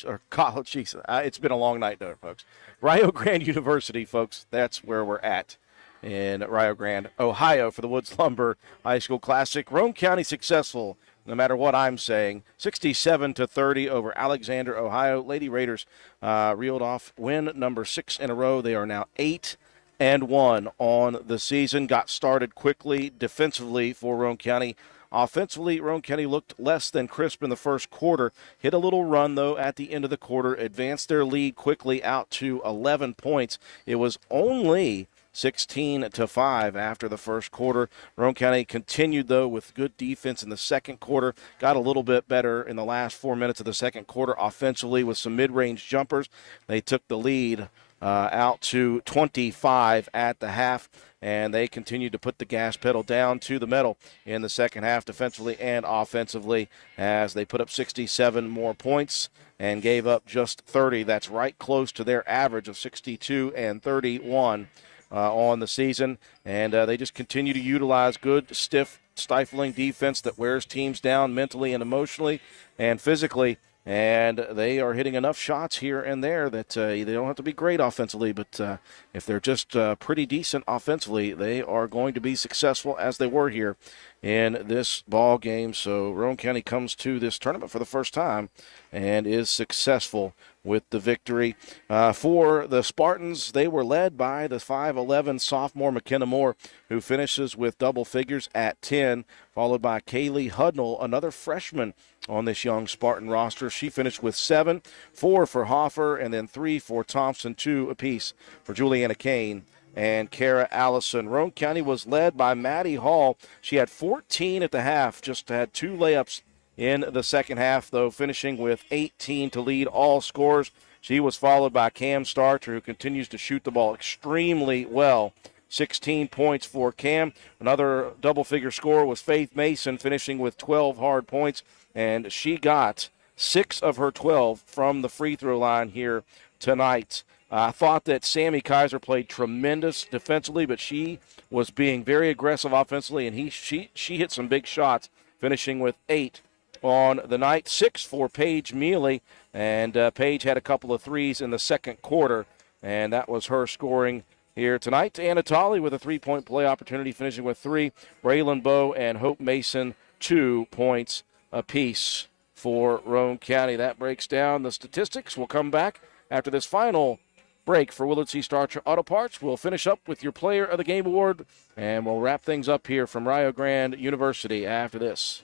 or College. Jeez, it's been a long night, though, folks. Rio Grande University, folks. That's where we're at in Rio Grande, Ohio, for the Woods Lumber High School Classic. Roane County successful, no matter what I'm saying, 67-30 over Alexander, Ohio. Lady Raiders reeled off win number 6 in a row. They are now 8-1 on the season. Got started quickly defensively for Roane County. Offensively, Roane County looked less than crisp in the first quarter. Hit a little run, though, at the end of the quarter. Advanced their lead quickly out to 11 points. It was only 16-5 after the first quarter. Roane County continued, though, with good defense in the second quarter. Got a little bit better in the last 4 minutes of the second quarter offensively with some mid-range jumpers. They took the lead out to 25 at the half, and they continued to put the gas pedal down to the metal in the second half defensively and offensively as they put up 67 more points and gave up just 30. That's right close to their average of 62 and 31. On the season, and they just continue to utilize good, stiff, stifling defense that wears teams down mentally and emotionally and physically, and they are hitting enough shots here and there that they don't have to be great offensively, but if they're just pretty decent offensively, they are going to be successful as they were here in this ball game. So Roane County comes to this tournament for the first time and is successful with the victory. For the Spartans, they were led by the 5'11 sophomore McKenna Moore, who finishes with double figures at 10, followed by Kaylee Hudnall, another freshman on this young Spartan roster. She finished with 7, 4 for Hoffer, and then 3 for Thompson, 2 apiece for Juliana Kane and Kara Allison. Roane County was led by Maddie Hall. She had 14 at the half, just had 2 layups in the second half, though, finishing with 18 to lead all scores. She was followed by Cam Starcher, who continues to shoot the ball extremely well. 16 points for Cam. Another double-figure score was Faith Mason, finishing with 12 hard points, and she got 6 of her 12 from the free throw line here tonight. I thought that Sammy Kaiser played tremendous defensively, but she was being very aggressive offensively, and she hit some big shots, finishing with 8 on the night. 6 for Paige Mealy, and Paige had a couple of threes in the second quarter, and that was her scoring here tonight. Anna Tolley with a 3-point play opportunity, finishing with 3. Braylon Bowe and Hope Mason, 2 points apiece for Roane County. That breaks down the statistics. We'll come back after this final break for Willard C. Starcher Auto Parts. We'll finish up with your Player of the Game award, and we'll wrap things up here from Rio Grande University after this.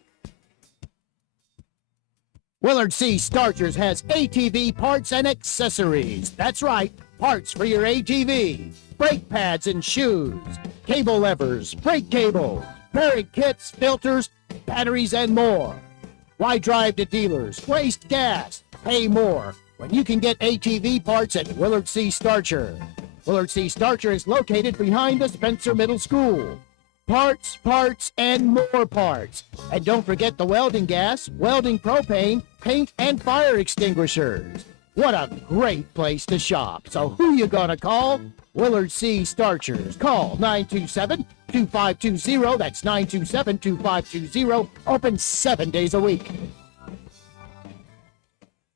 Willard C. Starchers has ATV parts and accessories. That's right, parts for your ATV. Brake pads and shoes, cable levers, brake cables, bearing kits, filters, batteries, and more. Why drive to dealers, waste gas, pay more when you can get ATV parts at Willard C. Starcher? Willard C. Starcher is located behind the Spencer Middle School. Parts, parts, and more parts. And don't forget the welding gas, welding propane, paint, and fire extinguishers. What a great place to shop. So who you gonna call? Willard C. Starchers. Call 927-2520. That's 927-2520. Open 7 days a week.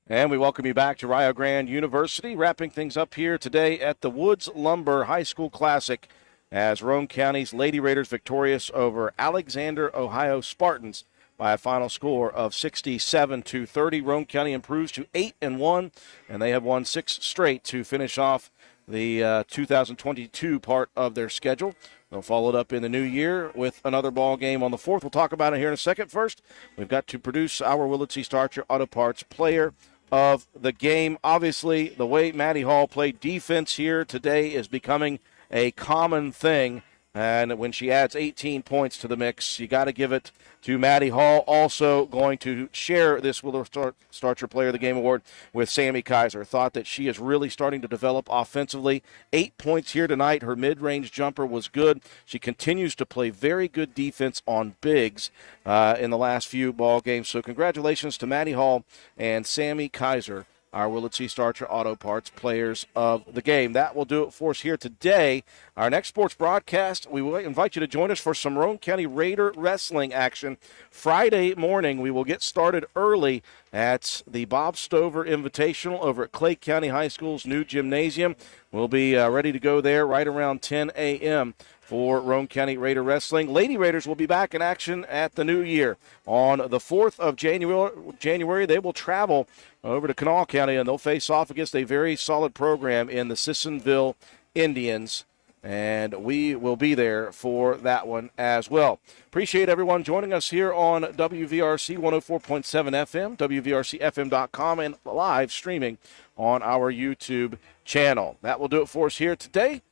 And we welcome you back to Rio Grande University, wrapping things up here today at the Woods Lumber High School Classic as Roane County's Lady Raiders victorious over Alexander, Ohio Spartans by a final score of 67-30. Roane County improves to 8-1, and they have won 6 straight to finish off the 2022 part of their schedule. They'll follow it up in the new year with another ball game on the 4th. We'll talk about it here in a second. First, we've got to produce our Willard C. Starcher Auto Parts player of the game. Obviously, the way Maddie Hall played defense here today is becoming a common thing. And when she adds 18 points to the mix, you got to give it to Maddie Hall. Also going to share this Willard Starcher Player of the Game award with Sammy Kaiser. Thought that she is really starting to develop offensively. 8 points here tonight. Her mid-range jumper was good. She continues to play very good defense on bigs in the last few ball games. So congratulations to Maddie Hall and Sammy Kaiser, our Willard C. Starcher Auto Parts players of the game. That will do it for us here today. Our next sports broadcast, we will invite you to join us for some Roane County Raider wrestling action. Friday morning, we will get started early at the Bob Stover Invitational over at Clay County High School's new gymnasium. We'll be ready to go there right around 10 a.m. for Roane County Raider Wrestling. Lady Raiders will be back in action at the new year. On the 4th of January, they will travel over to Kanawha County, and they'll face off against a very solid program in the Sissonville Indians, and we will be there for that one as well. Appreciate everyone joining us here on WVRC 104.7 FM, WVRCFM.com, and live streaming on our YouTube channel. That will do it for us here today.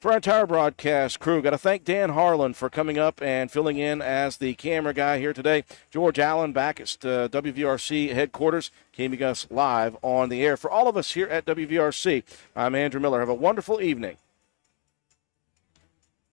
For our entire broadcast crew, got to thank Dan Harlan for coming up and filling in as the camera guy here today. George Allen back at WVRC headquarters, keeping us live on the air. For all of us here at WVRC, I'm Andrew Miller. Have a wonderful evening.